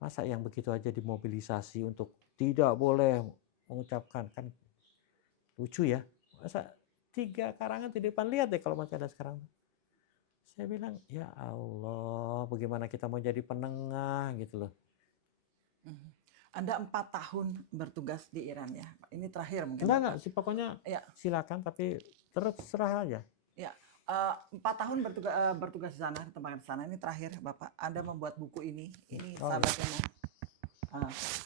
Masa yang begitu aja dimobilisasi untuk tidak boleh mengucapkan, kan lucu ya. Masa 3 karangan di depan, lihat deh kalau masih ada sekarang. Saya bilang, ya Allah, bagaimana kita mau jadi penengah gitu loh. Anda 4 tahun bertugas di Iran ya. Ini terakhir mungkin Bapak. Enggak sih, pokoknya Ya, silakan, tapi terserah aja. ya. 4 tahun bertugas di sana, di tempat di sana. Ini terakhir Bapak. Anda membuat buku ini. Ini Oh, sahabat yang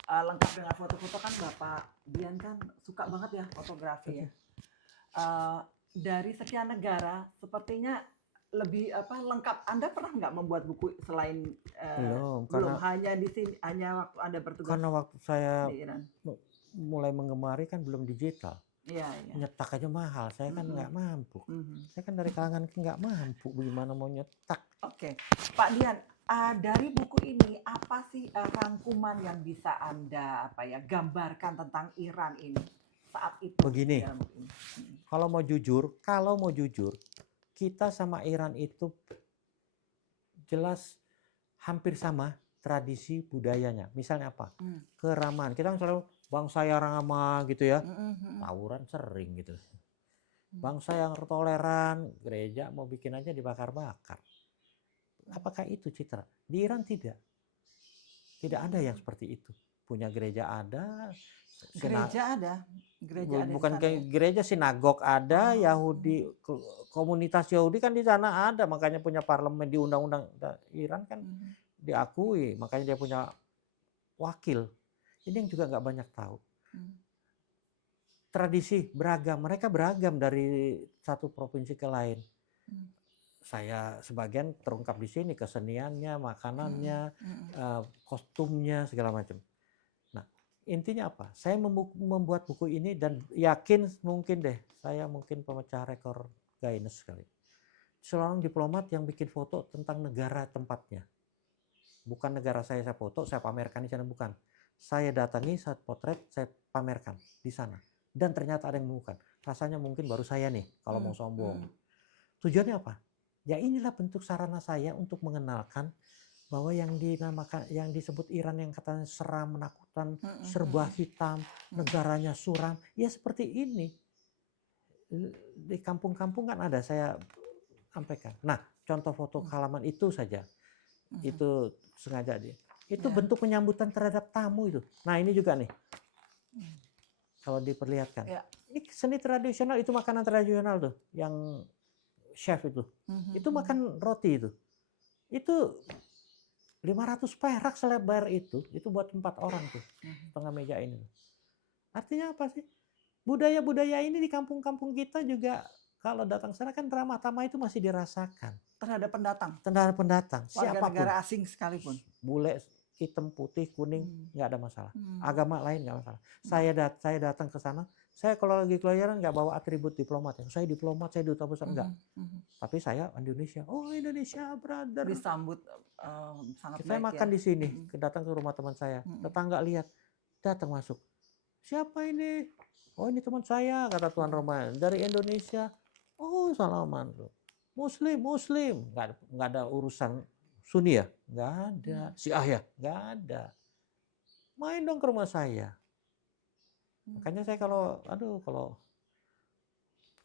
lengkap dengan foto-foto kan Bapak Dian kan suka banget ya fotografi ya. Dari sekian negara, sepertinya lebih lengkap. Anda pernah nggak membuat buku selain belum, belum hanya di sini, hanya waktu Anda bertugas karena waktu saya di Iran? mulai mengemari kan belum digital. Iya, iya. Nyetak aja mahal, saya kan nggak mampu. Mhm. Saya kan dari kalangan nggak mampu, bagaimana mau nyetak. Oke, Pak Dian, dari buku ini apa sih rangkuman yang bisa Anda gambarkan tentang Iran ini saat itu? Begini, dalam buku ini? kalau mau jujur, kita sama Iran itu jelas hampir sama tradisi budayanya. Misalnya apa? Keramahan. Kita kan selalu bangsa yang ramah gitu ya. Tawuran sering gitu. Bangsa yang toleran, gereja mau bikin aja dibakar-bakar. Apakah itu citra? Di Iran tidak. Tidak ada yang seperti itu. Punya gereja ada. Gereja ada. Gereja ada Bukan di sana, ya? gereja, sinagog ada. Yahudi, komunitas Yahudi kan di sana ada. Makanya punya parlemen, di undang-undang Iran kan diakui. Makanya dia punya wakil. Ini yang juga nggak banyak tahu. Tradisi beragam. Mereka beragam dari satu provinsi ke lain. Saya sebagian terungkap di sini, keseniannya, makanannya, kostumnya, segala macam. Nah, intinya apa? Saya membuat buku ini dan yakin mungkin deh, saya mungkin pemecah rekor Guinness sekali. Seorang diplomat yang bikin foto tentang negara tempatnya. Bukan negara saya foto, saya pamerkan di sana, bukan. Saya datangi, saya potret, saya pamerkan di sana. Dan ternyata ada yang menemukan. Rasanya mungkin baru saya nih, kalau mau sombong. Tujuannya apa? Ya inilah bentuk sarana saya untuk mengenalkan bahwa yang dinamakan, yang disebut Iran yang katanya seram, menakutkan, serba hitam, negaranya suram, ya seperti ini. Di kampung-kampung kan ada, saya sampaikan. Nah, contoh foto halaman itu saja, itu sengaja dia. Itu bentuk penyambutan terhadap tamu itu. Nah ini juga nih, kalau diperlihatkan. Ini seni tradisional, itu makanan tradisional tuh, yang chef itu makan roti itu 500 perak selebar itu buat 4 orang tuh, setengah meja ini. Artinya apa sih? Budaya-budaya ini di kampung-kampung kita juga kalau datang sana kan ramah tamah itu masih dirasakan. Terhadap pendatang. Terhadap pendatang, Warga siapapun. negara asing sekalipun. Bule, hitam, putih, kuning, nggak ada masalah. Agama lain nggak masalah. Saya datang ke sana, saya kalau lagi kelahiran nggak bawa atribut diplomat ya. Saya diplomat, saya duta besar, enggak. Tapi saya Indonesia. Oh Indonesia brother. Disambut sangat baik. Saya makan di sini, datang ke rumah teman saya. Tetangga lihat, datang masuk. Siapa ini? Oh ini teman saya, kata tuan rumah. Dari Indonesia. Oh salaman. Muslim. Nggak ada urusan Sunni ya? Nggak ada. Syiah ya? Nggak ada. Main dong ke rumah saya. Makanya saya kalau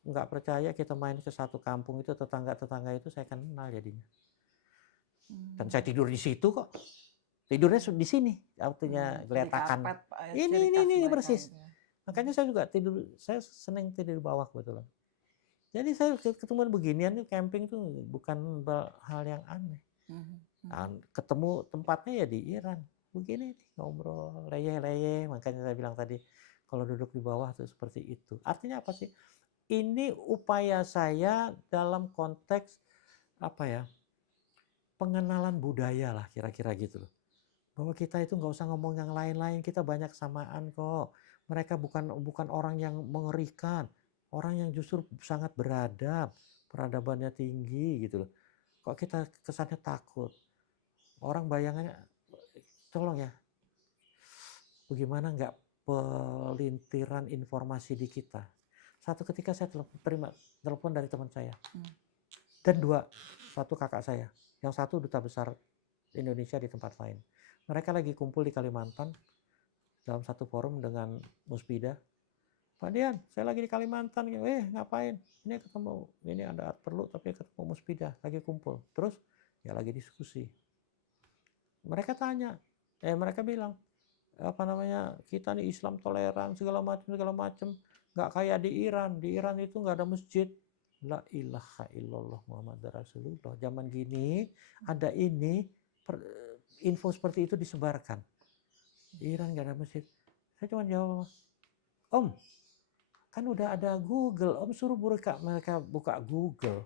nggak percaya kita main ke satu kampung itu, tetangga-tetangga itu saya kenal jadinya. Dan saya tidur di situ kok. Tidurnya di sini, artinya geletakan. Ini persis. Makanya saya juga tidur, saya senang tidur di bawah kebetulan. Jadi saya ketemu beginian tuh, camping tuh bukan hal yang aneh. Nah, ketemu tempatnya ya di Iran. Begini ngobrol leyeh-leyeh, makanya saya bilang tadi kalau duduk di bawah tuh seperti itu. Artinya apa sih? Ini upaya saya dalam konteks pengenalan budaya lah, kira-kira gitu loh. Bahwa kita itu nggak usah ngomong yang lain-lain, kita banyak samaan kok. Mereka bukan orang yang mengerikan, orang yang justru sangat beradab, peradabannya tinggi gitu loh. Kok kita kesannya takut? Orang bayangannya, tolong ya, bagaimana nggak pelintiran informasi di kita. Satu ketika saya terima telepon dari teman saya, dan satu kakak saya, yang satu duta besar Indonesia di tempat lain. Mereka lagi kumpul di Kalimantan dalam satu forum dengan Muspida. Pak Dian, saya lagi di Kalimantan. Ngapain? Ini ketemu, ini ada perlu tapi ketemu Muspida, lagi kumpul. Terus ya lagi diskusi. Mereka tanya, mereka bilang, apa namanya, kita nih Islam toleran segala macam, nggak kayak di Iran. Di Iran itu nggak ada masjid. La ilaha illallah Muhammad Rasulullah. Zaman gini ada ini info seperti itu disebarkan. Di Iran nggak ada masjid. Saya cuma jawab, Om, kan udah ada Google. Om suruh mereka buka Google,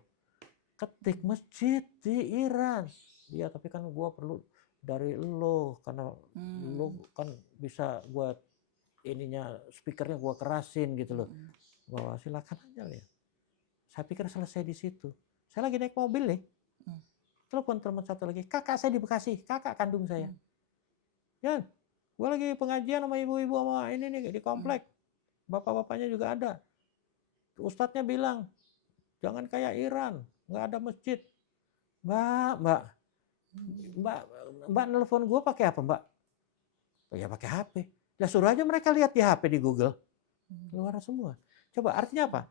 ketik masjid di Iran. Iya, tapi kan gua perlu dari lo, karena lo kan bisa buat ininya, speakernya gua kerasin gitu loh. Bahwa silakan aja ya. Saya pikir selesai di situ. Saya lagi naik mobil nih. Telepon teman satu lagi, kakak saya di Bekasi, kakak kandung saya. Ya, gua lagi pengajian sama ibu-ibu sama ini nih di komplek. Bapak-bapaknya juga ada. Ustadznya bilang, jangan kayak Iran, nggak ada masjid. Mbak nelfon gue pakai apa, Mbak? Ya pakai HP. Ya suruh aja mereka lihat di HP di Google. Keluar semua. Coba artinya apa?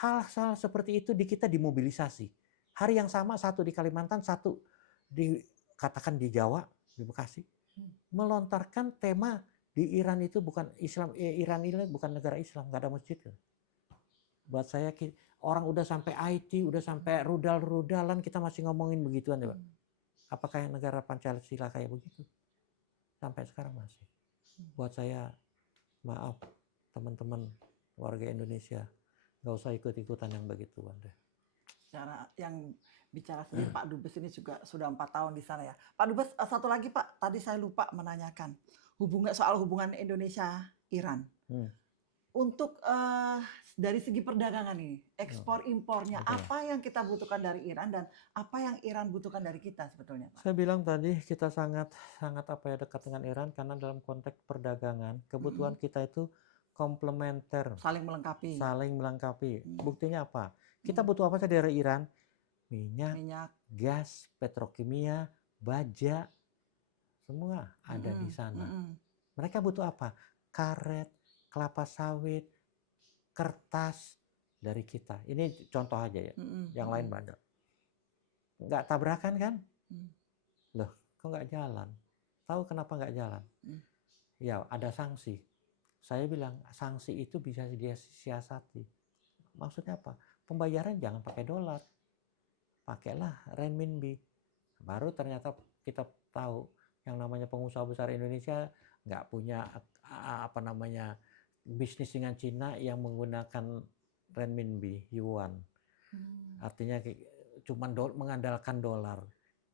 Hal-hal seperti itu di kita dimobilisasi. Hari yang sama, satu di Kalimantan, satu katakan di Jawa, di Bekasi, melontarkan tema di Iran itu bukan Islam, Iran ini bukan negara Islam, nggak ada masjid. Buat saya orang udah sampai IT, udah sampai rudal-rudalan, kita masih ngomongin begituan ya, Pak. Apakah yang negara Pancasila kayak begitu? Sampai sekarang masih. Buat saya, maaf teman-teman warga Indonesia, nggak usah ikut-ikutan yang begituan deh. Cara yang bicara sendiri Pak Dubes ini juga sudah 4 tahun di sana ya. Pak Dubes, satu lagi Pak, tadi saya lupa menanyakan soal hubungan Indonesia-Iran. Untuk dari segi perdagangan ini, ekspor impornya, apa yang kita butuhkan dari Iran dan apa yang Iran butuhkan dari kita sebetulnya, Pak? Saya bilang tadi kita sangat dekat dengan Iran karena dalam konteks perdagangan kebutuhan kita itu komplementer, saling melengkapi. Buktinya apa? Kita butuh apa saja dari Iran? Minyak, gas, petrokimia, baja, semua ada di sana. Mereka butuh apa? Karet, kelapa sawit, kertas dari kita. Ini contoh aja ya. Yang lain banyak. Nggak tabrakan kan? Loh, kok nggak jalan? Tahu kenapa nggak jalan? Ya, ada sanksi. Saya bilang sanksi itu bisa disiasati. Maksudnya apa? Pembayaran jangan pakai dolar, pakailah renminbi. Baru ternyata kita tahu yang namanya pengusaha besar Indonesia nggak punya apa namanya bisnis dengan Cina yang menggunakan renminbi, yuan. Artinya cuma mengandalkan dolar.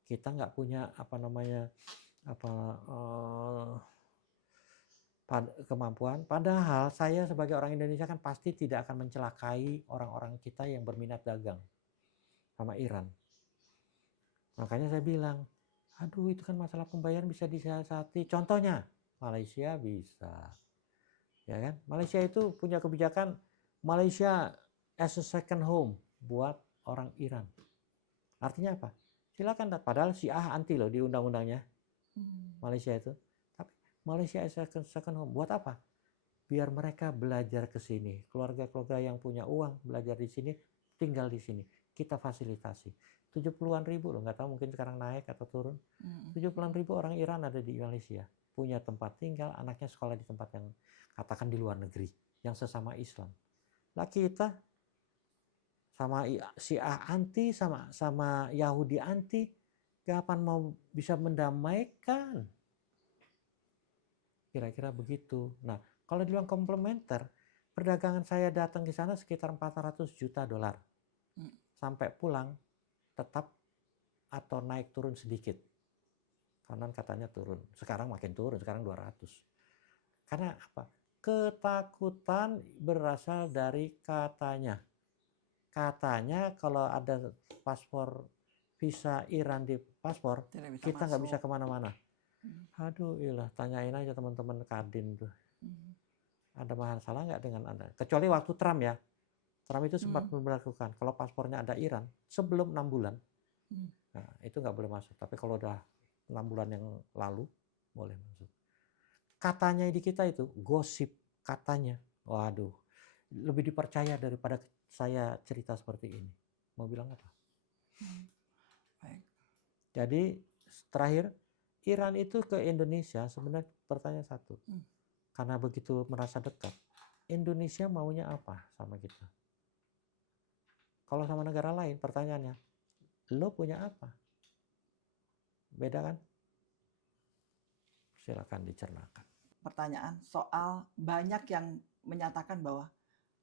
Kita nggak punya apa namanya kemampuan. Padahal saya sebagai orang Indonesia kan pasti tidak akan mencelakai orang-orang kita yang berminat dagang sama Iran. Makanya saya bilang, aduh itu kan masalah pembayaran bisa disiasati. Contohnya Malaysia bisa, ya kan? Malaysia itu punya kebijakan Malaysia as a second home buat orang Iran. Artinya apa? Silakan, padahal Syiah anti loh di undang-undangnya Malaysia itu. Tapi Malaysia as a second home buat apa? Biar mereka belajar ke sini. Keluarga-keluarga yang punya uang belajar di sini, tinggal di sini. Kita fasilitasi. 70-an ribu loh, nggak tahu mungkin sekarang naik atau turun. 70-an ribu orang Iran ada di Malaysia. Punya tempat tinggal, anaknya sekolah di tempat yang katakan di luar negeri. Yang sesama Islam. Lah kita sama Syiah anti, sama Yahudi anti, kapan mau bisa mendamaikan? Kira-kira begitu. Nah, kalau dibilang komplementer, perdagangan saya datang ke sana sekitar 400 juta dolar. Sampai pulang tetap atau naik turun sedikit. Konon katanya turun. Sekarang makin turun, sekarang 200. Karena apa? Ketakutan berasal dari katanya. Katanya kalau ada paspor visa Iran di paspor, kita nggak bisa kemana-mana. Aduh, ilah, tanyain aja teman-teman Kadin tuh. Ada masalah nggak dengan Anda? Kecuali waktu Trump ya. Trump itu sempat melakukan, kalau paspornya ada Iran, sebelum 6 bulan, nah, itu nggak boleh masuk. Tapi kalau udah 6 bulan yang lalu, boleh masuk. Katanya di kita itu, gosip katanya. Waduh, lebih dipercaya daripada saya cerita seperti ini. Mau bilang apa? Baik. Jadi, terakhir, Iran itu ke Indonesia sebenarnya pertanyaan satu. Karena begitu merasa dekat, Indonesia maunya apa sama kita? Kalau sama negara lain pertanyaannya, lo punya apa? Beda kan? Silakan dicernakan. Pertanyaan soal banyak yang menyatakan bahwa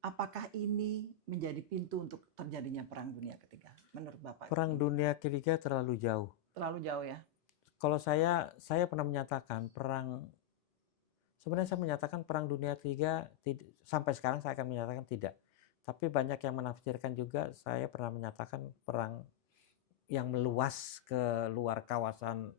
apakah ini menjadi pintu untuk terjadinya Perang Dunia Ketiga? Menurut Bapak? Perang Dunia Ketiga terlalu jauh. Terlalu jauh ya? Kalau saya pernah menyatakan sebenarnya saya menyatakan Perang Dunia Ketiga, sampai sekarang saya akan menyatakan tidak. Tapi banyak yang menafsirkan juga, saya pernah menyatakan perang yang meluas ke luar kawasan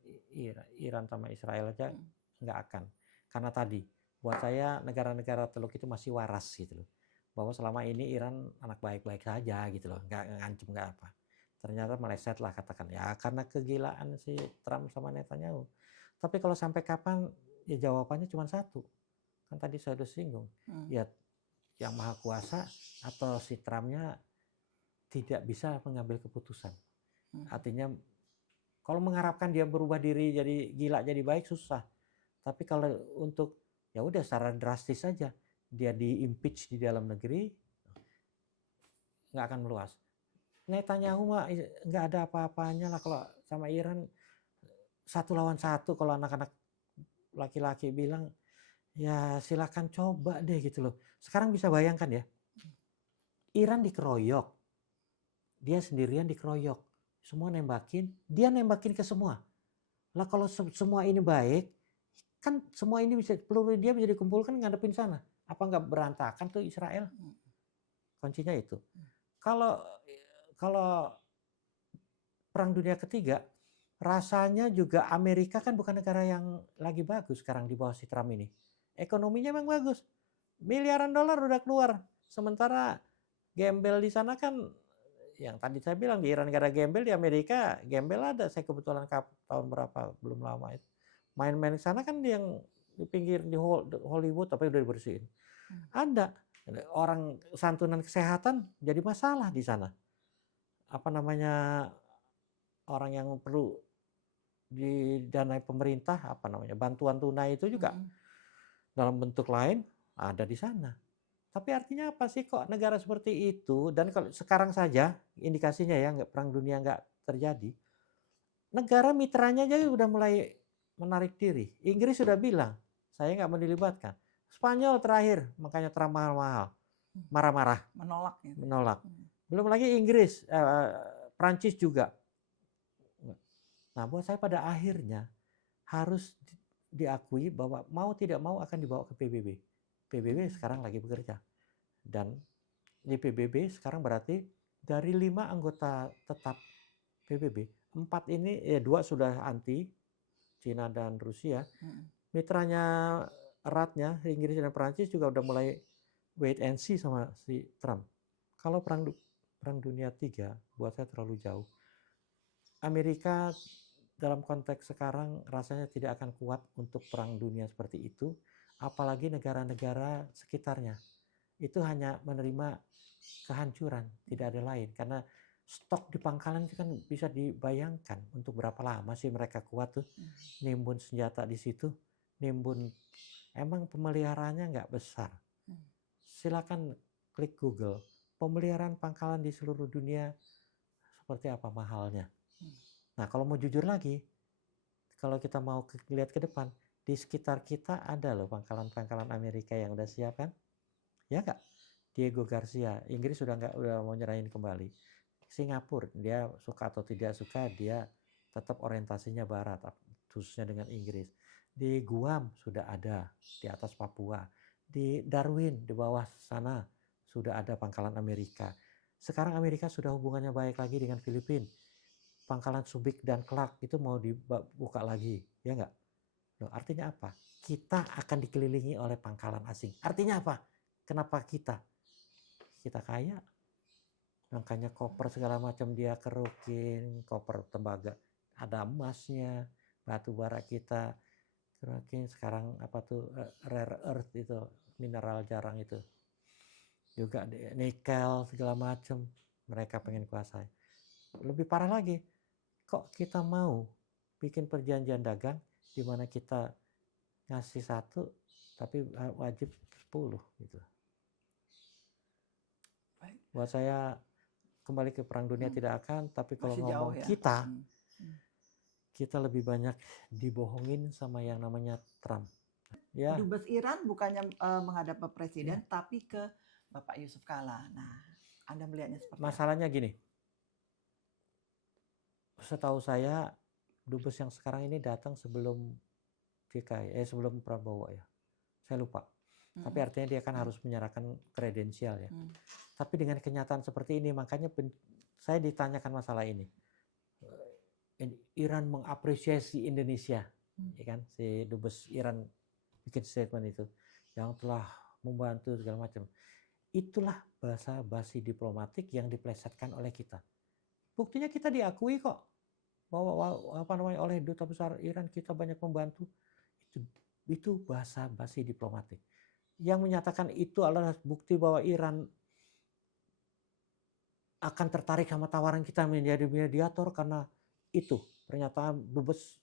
Iran sama Israel aja nggak akan. Karena tadi, buat saya negara-negara Teluk itu masih waras gitu loh. Bahwa selama ini Iran anak baik-baik saja gitu loh, nggak ngancem nggak apa. Ternyata meleset lah katakan. Ya karena kegilaan si Trump sama Netanyahu. Tapi kalau sampai kapan, ya jawabannya cuma satu. Kan tadi saya udah singgung. Ya yang maha kuasa atau si Trumpnya tidak bisa mengambil keputusan. Artinya kalau mengharapkan dia berubah diri jadi gila jadi baik susah. Tapi kalau untuk ya udah secara drastis saja dia di-impeach di dalam negeri nggak akan meluas. Netanyahu mah nggak ada apa-apanya lah kalau sama Iran 1 lawan 1. Kalau anak-anak laki-laki bilang ya silakan coba deh gitu loh. Sekarang bisa bayangkan ya, Iran dikeroyok, dia sendirian dikeroyok, semua nembakin, dia nembakin ke semua. Lah kalau semua ini baik, kan semua ini bisa peluru dia bisa dikumpulkan ngadepin sana. Apa nggak berantakan tuh Israel? Kuncinya itu. Kalau Perang Dunia Ketiga, rasanya juga Amerika kan bukan negara yang lagi bagus sekarang di bawah si Trump ini. Ekonominya memang bagus. Miliaran dolar udah keluar. Sementara gembel di sana kan, yang tadi saya bilang di Iran gak ada gembel, di Amerika gembel ada. Saya kebetulan tahun berapa, belum lama itu. Main-main di sana kan yang di pinggir di Hollywood tapi udah dibersihin. Ada orang santunan kesehatan jadi masalah di sana. Apa namanya, orang yang perlu didanai pemerintah, apa namanya, bantuan tunai itu juga dalam bentuk lain ada di sana. Tapi artinya apa sih kok negara seperti itu, dan kalau sekarang saja indikasinya ya perang dunia nggak terjadi, negara mitranya aja udah mulai menarik diri. Inggris sudah bilang saya nggak mau dilibatkan. Spanyol terakhir makanya Trump mahal-mahal, marah-marah, menolak. Belum lagi Inggris, Prancis juga. Nah buat saya pada akhirnya harus diakui bahwa mau tidak mau akan dibawa ke PBB. PBB sekarang lagi bekerja. Dan di PBB sekarang berarti dari 5 anggota tetap PBB, 4 ini, 2 sudah anti, Cina dan Rusia. Mitranya eratnya, Inggris dan Perancis juga udah mulai wait and see sama si Trump. Kalau perang dunia 3 buat saya terlalu jauh. Amerika dalam konteks sekarang rasanya tidak akan kuat untuk perang dunia seperti itu, apalagi negara-negara sekitarnya. Itu hanya menerima kehancuran, tidak ada lain. Karena stok di pangkalan itu kan bisa dibayangkan untuk berapa lama sih mereka kuat tuh nimbun senjata di situ, nimbun, emang pemeliharaannya nggak besar. Silakan klik Google, pemeliharaan pangkalan di seluruh dunia seperti apa mahalnya. Nah kalau mau jujur lagi, kalau kita mau lihat ke depan, di sekitar kita ada loh pangkalan-pangkalan Amerika yang udah siap kan? Ya nggak? Diego Garcia, Inggris udah mau nyerahin kembali. Singapura, dia suka atau tidak suka, dia tetap orientasinya barat, khususnya dengan Inggris. Di Guam sudah ada, di atas Papua. Di Darwin, di bawah sana, sudah ada pangkalan Amerika. Sekarang Amerika sudah hubungannya baik lagi dengan Filipina. Pangkalan Subic dan Clark itu mau dibuka lagi, ya nggak? Loh, artinya apa? Kita akan dikelilingi oleh pangkalan asing. Artinya apa? Kenapa kita? Kita kaya, makanya koper segala macam dia kerukin, koper tembaga ada emasnya, batu bara kita kerukin. Sekarang apa tuh rare earth itu, mineral jarang itu juga, nikel segala macam mereka pengen kuasai. Lebih parah lagi, kok kita mau bikin perjanjian dagang di mana kita ngasih 1 tapi wajib 10 gitu. Baik. Buat saya kembali ke perang dunia tidak akan, tapi kalau Masih jauh ngomong ya. kita lebih banyak dibohongin sama yang namanya Trump. Ya, Dubes Iran bukannya menghadap ke presiden, ya. tapi ke Bapak Yusuf Kala. Nah, Anda melihatnya seperti apa? Masalahnya gini, setahu saya dubes yang sekarang ini datang sebelum sebelum Prabowo ya. Saya lupa. Tapi artinya dia kan harus menyerahkan kredensial ya. Tapi dengan kenyataan seperti ini, makanya saya ditanyakan masalah ini. Iran mengapresiasi Indonesia, ya kan? Si dubes Iran bikin statement itu, yang telah membantu segala macam. Itulah bahasa basi diplomatik yang diplesetkan oleh kita. Buktinya kita diakui kok bahwa oleh duta besar Iran kita banyak membantu. Itu bahasa basi diplomatik. Yang menyatakan itu adalah bukti bahwa Iran akan tertarik sama tawaran kita menjadi mediator karena itu pernyataan dubes.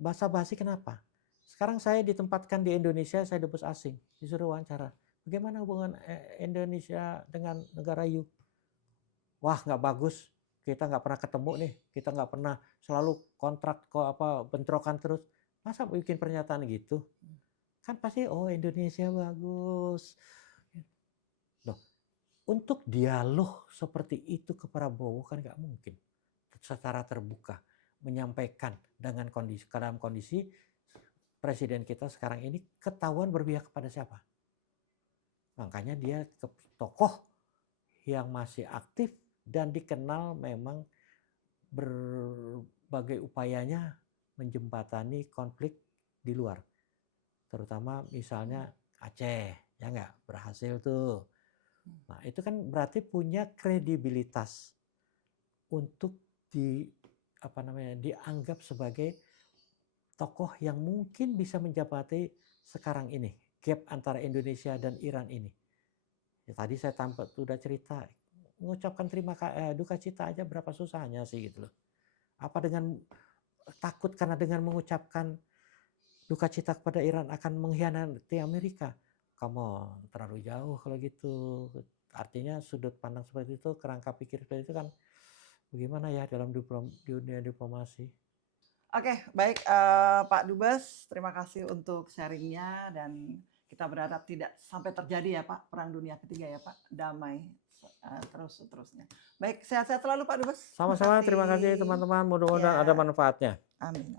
Bahasa basi kenapa? Sekarang saya ditempatkan di Indonesia, saya dubes asing, disuruh wawancara. Bagaimana hubungan Indonesia dengan negara You? Wah, nggak bagus. Kita nggak pernah ketemu nih. Kita nggak pernah, selalu kontrak bentrokan terus. Masa bikin pernyataan gitu? Kan pasti Indonesia bagus. Loh, untuk dialog seperti itu ke Prabowo kan nggak mungkin secara terbuka menyampaikan dalam kondisi presiden kita sekarang ini ketahuan berpihak kepada siapa. Makanya dia tokoh yang masih aktif dan dikenal memang berbagai upayanya menjembatani konflik di luar. Terutama misalnya Aceh, ya nggak berhasil tuh. Nah itu kan berarti punya kredibilitas untuk dianggap sebagai tokoh yang mungkin bisa menjabati sekarang ini gap antara Indonesia dan Iran ini. Ya, tadi saya sudah cerita mengucapkan duka cita aja berapa susahnya sih gitu loh. Apa dengan takut karena dengan mengucapkan duka cita kepada Iran akan mengkhianati Amerika? Come on, terlalu jauh kalau gitu. Artinya sudut pandang seperti itu, kerangka pikir seperti itu kan bagaimana ya dalam dunia diplomasi. Oke, baik Pak Dubes, terima kasih untuk sharingnya dan kita berharap tidak sampai terjadi ya Pak Perang Dunia Ketiga ya Pak, damai terus-terusnya. Baik, sehat-sehat selalu Pak Dubes. Sama-sama, terima kasih teman-teman, mudah-mudahan ada manfaatnya. Amin.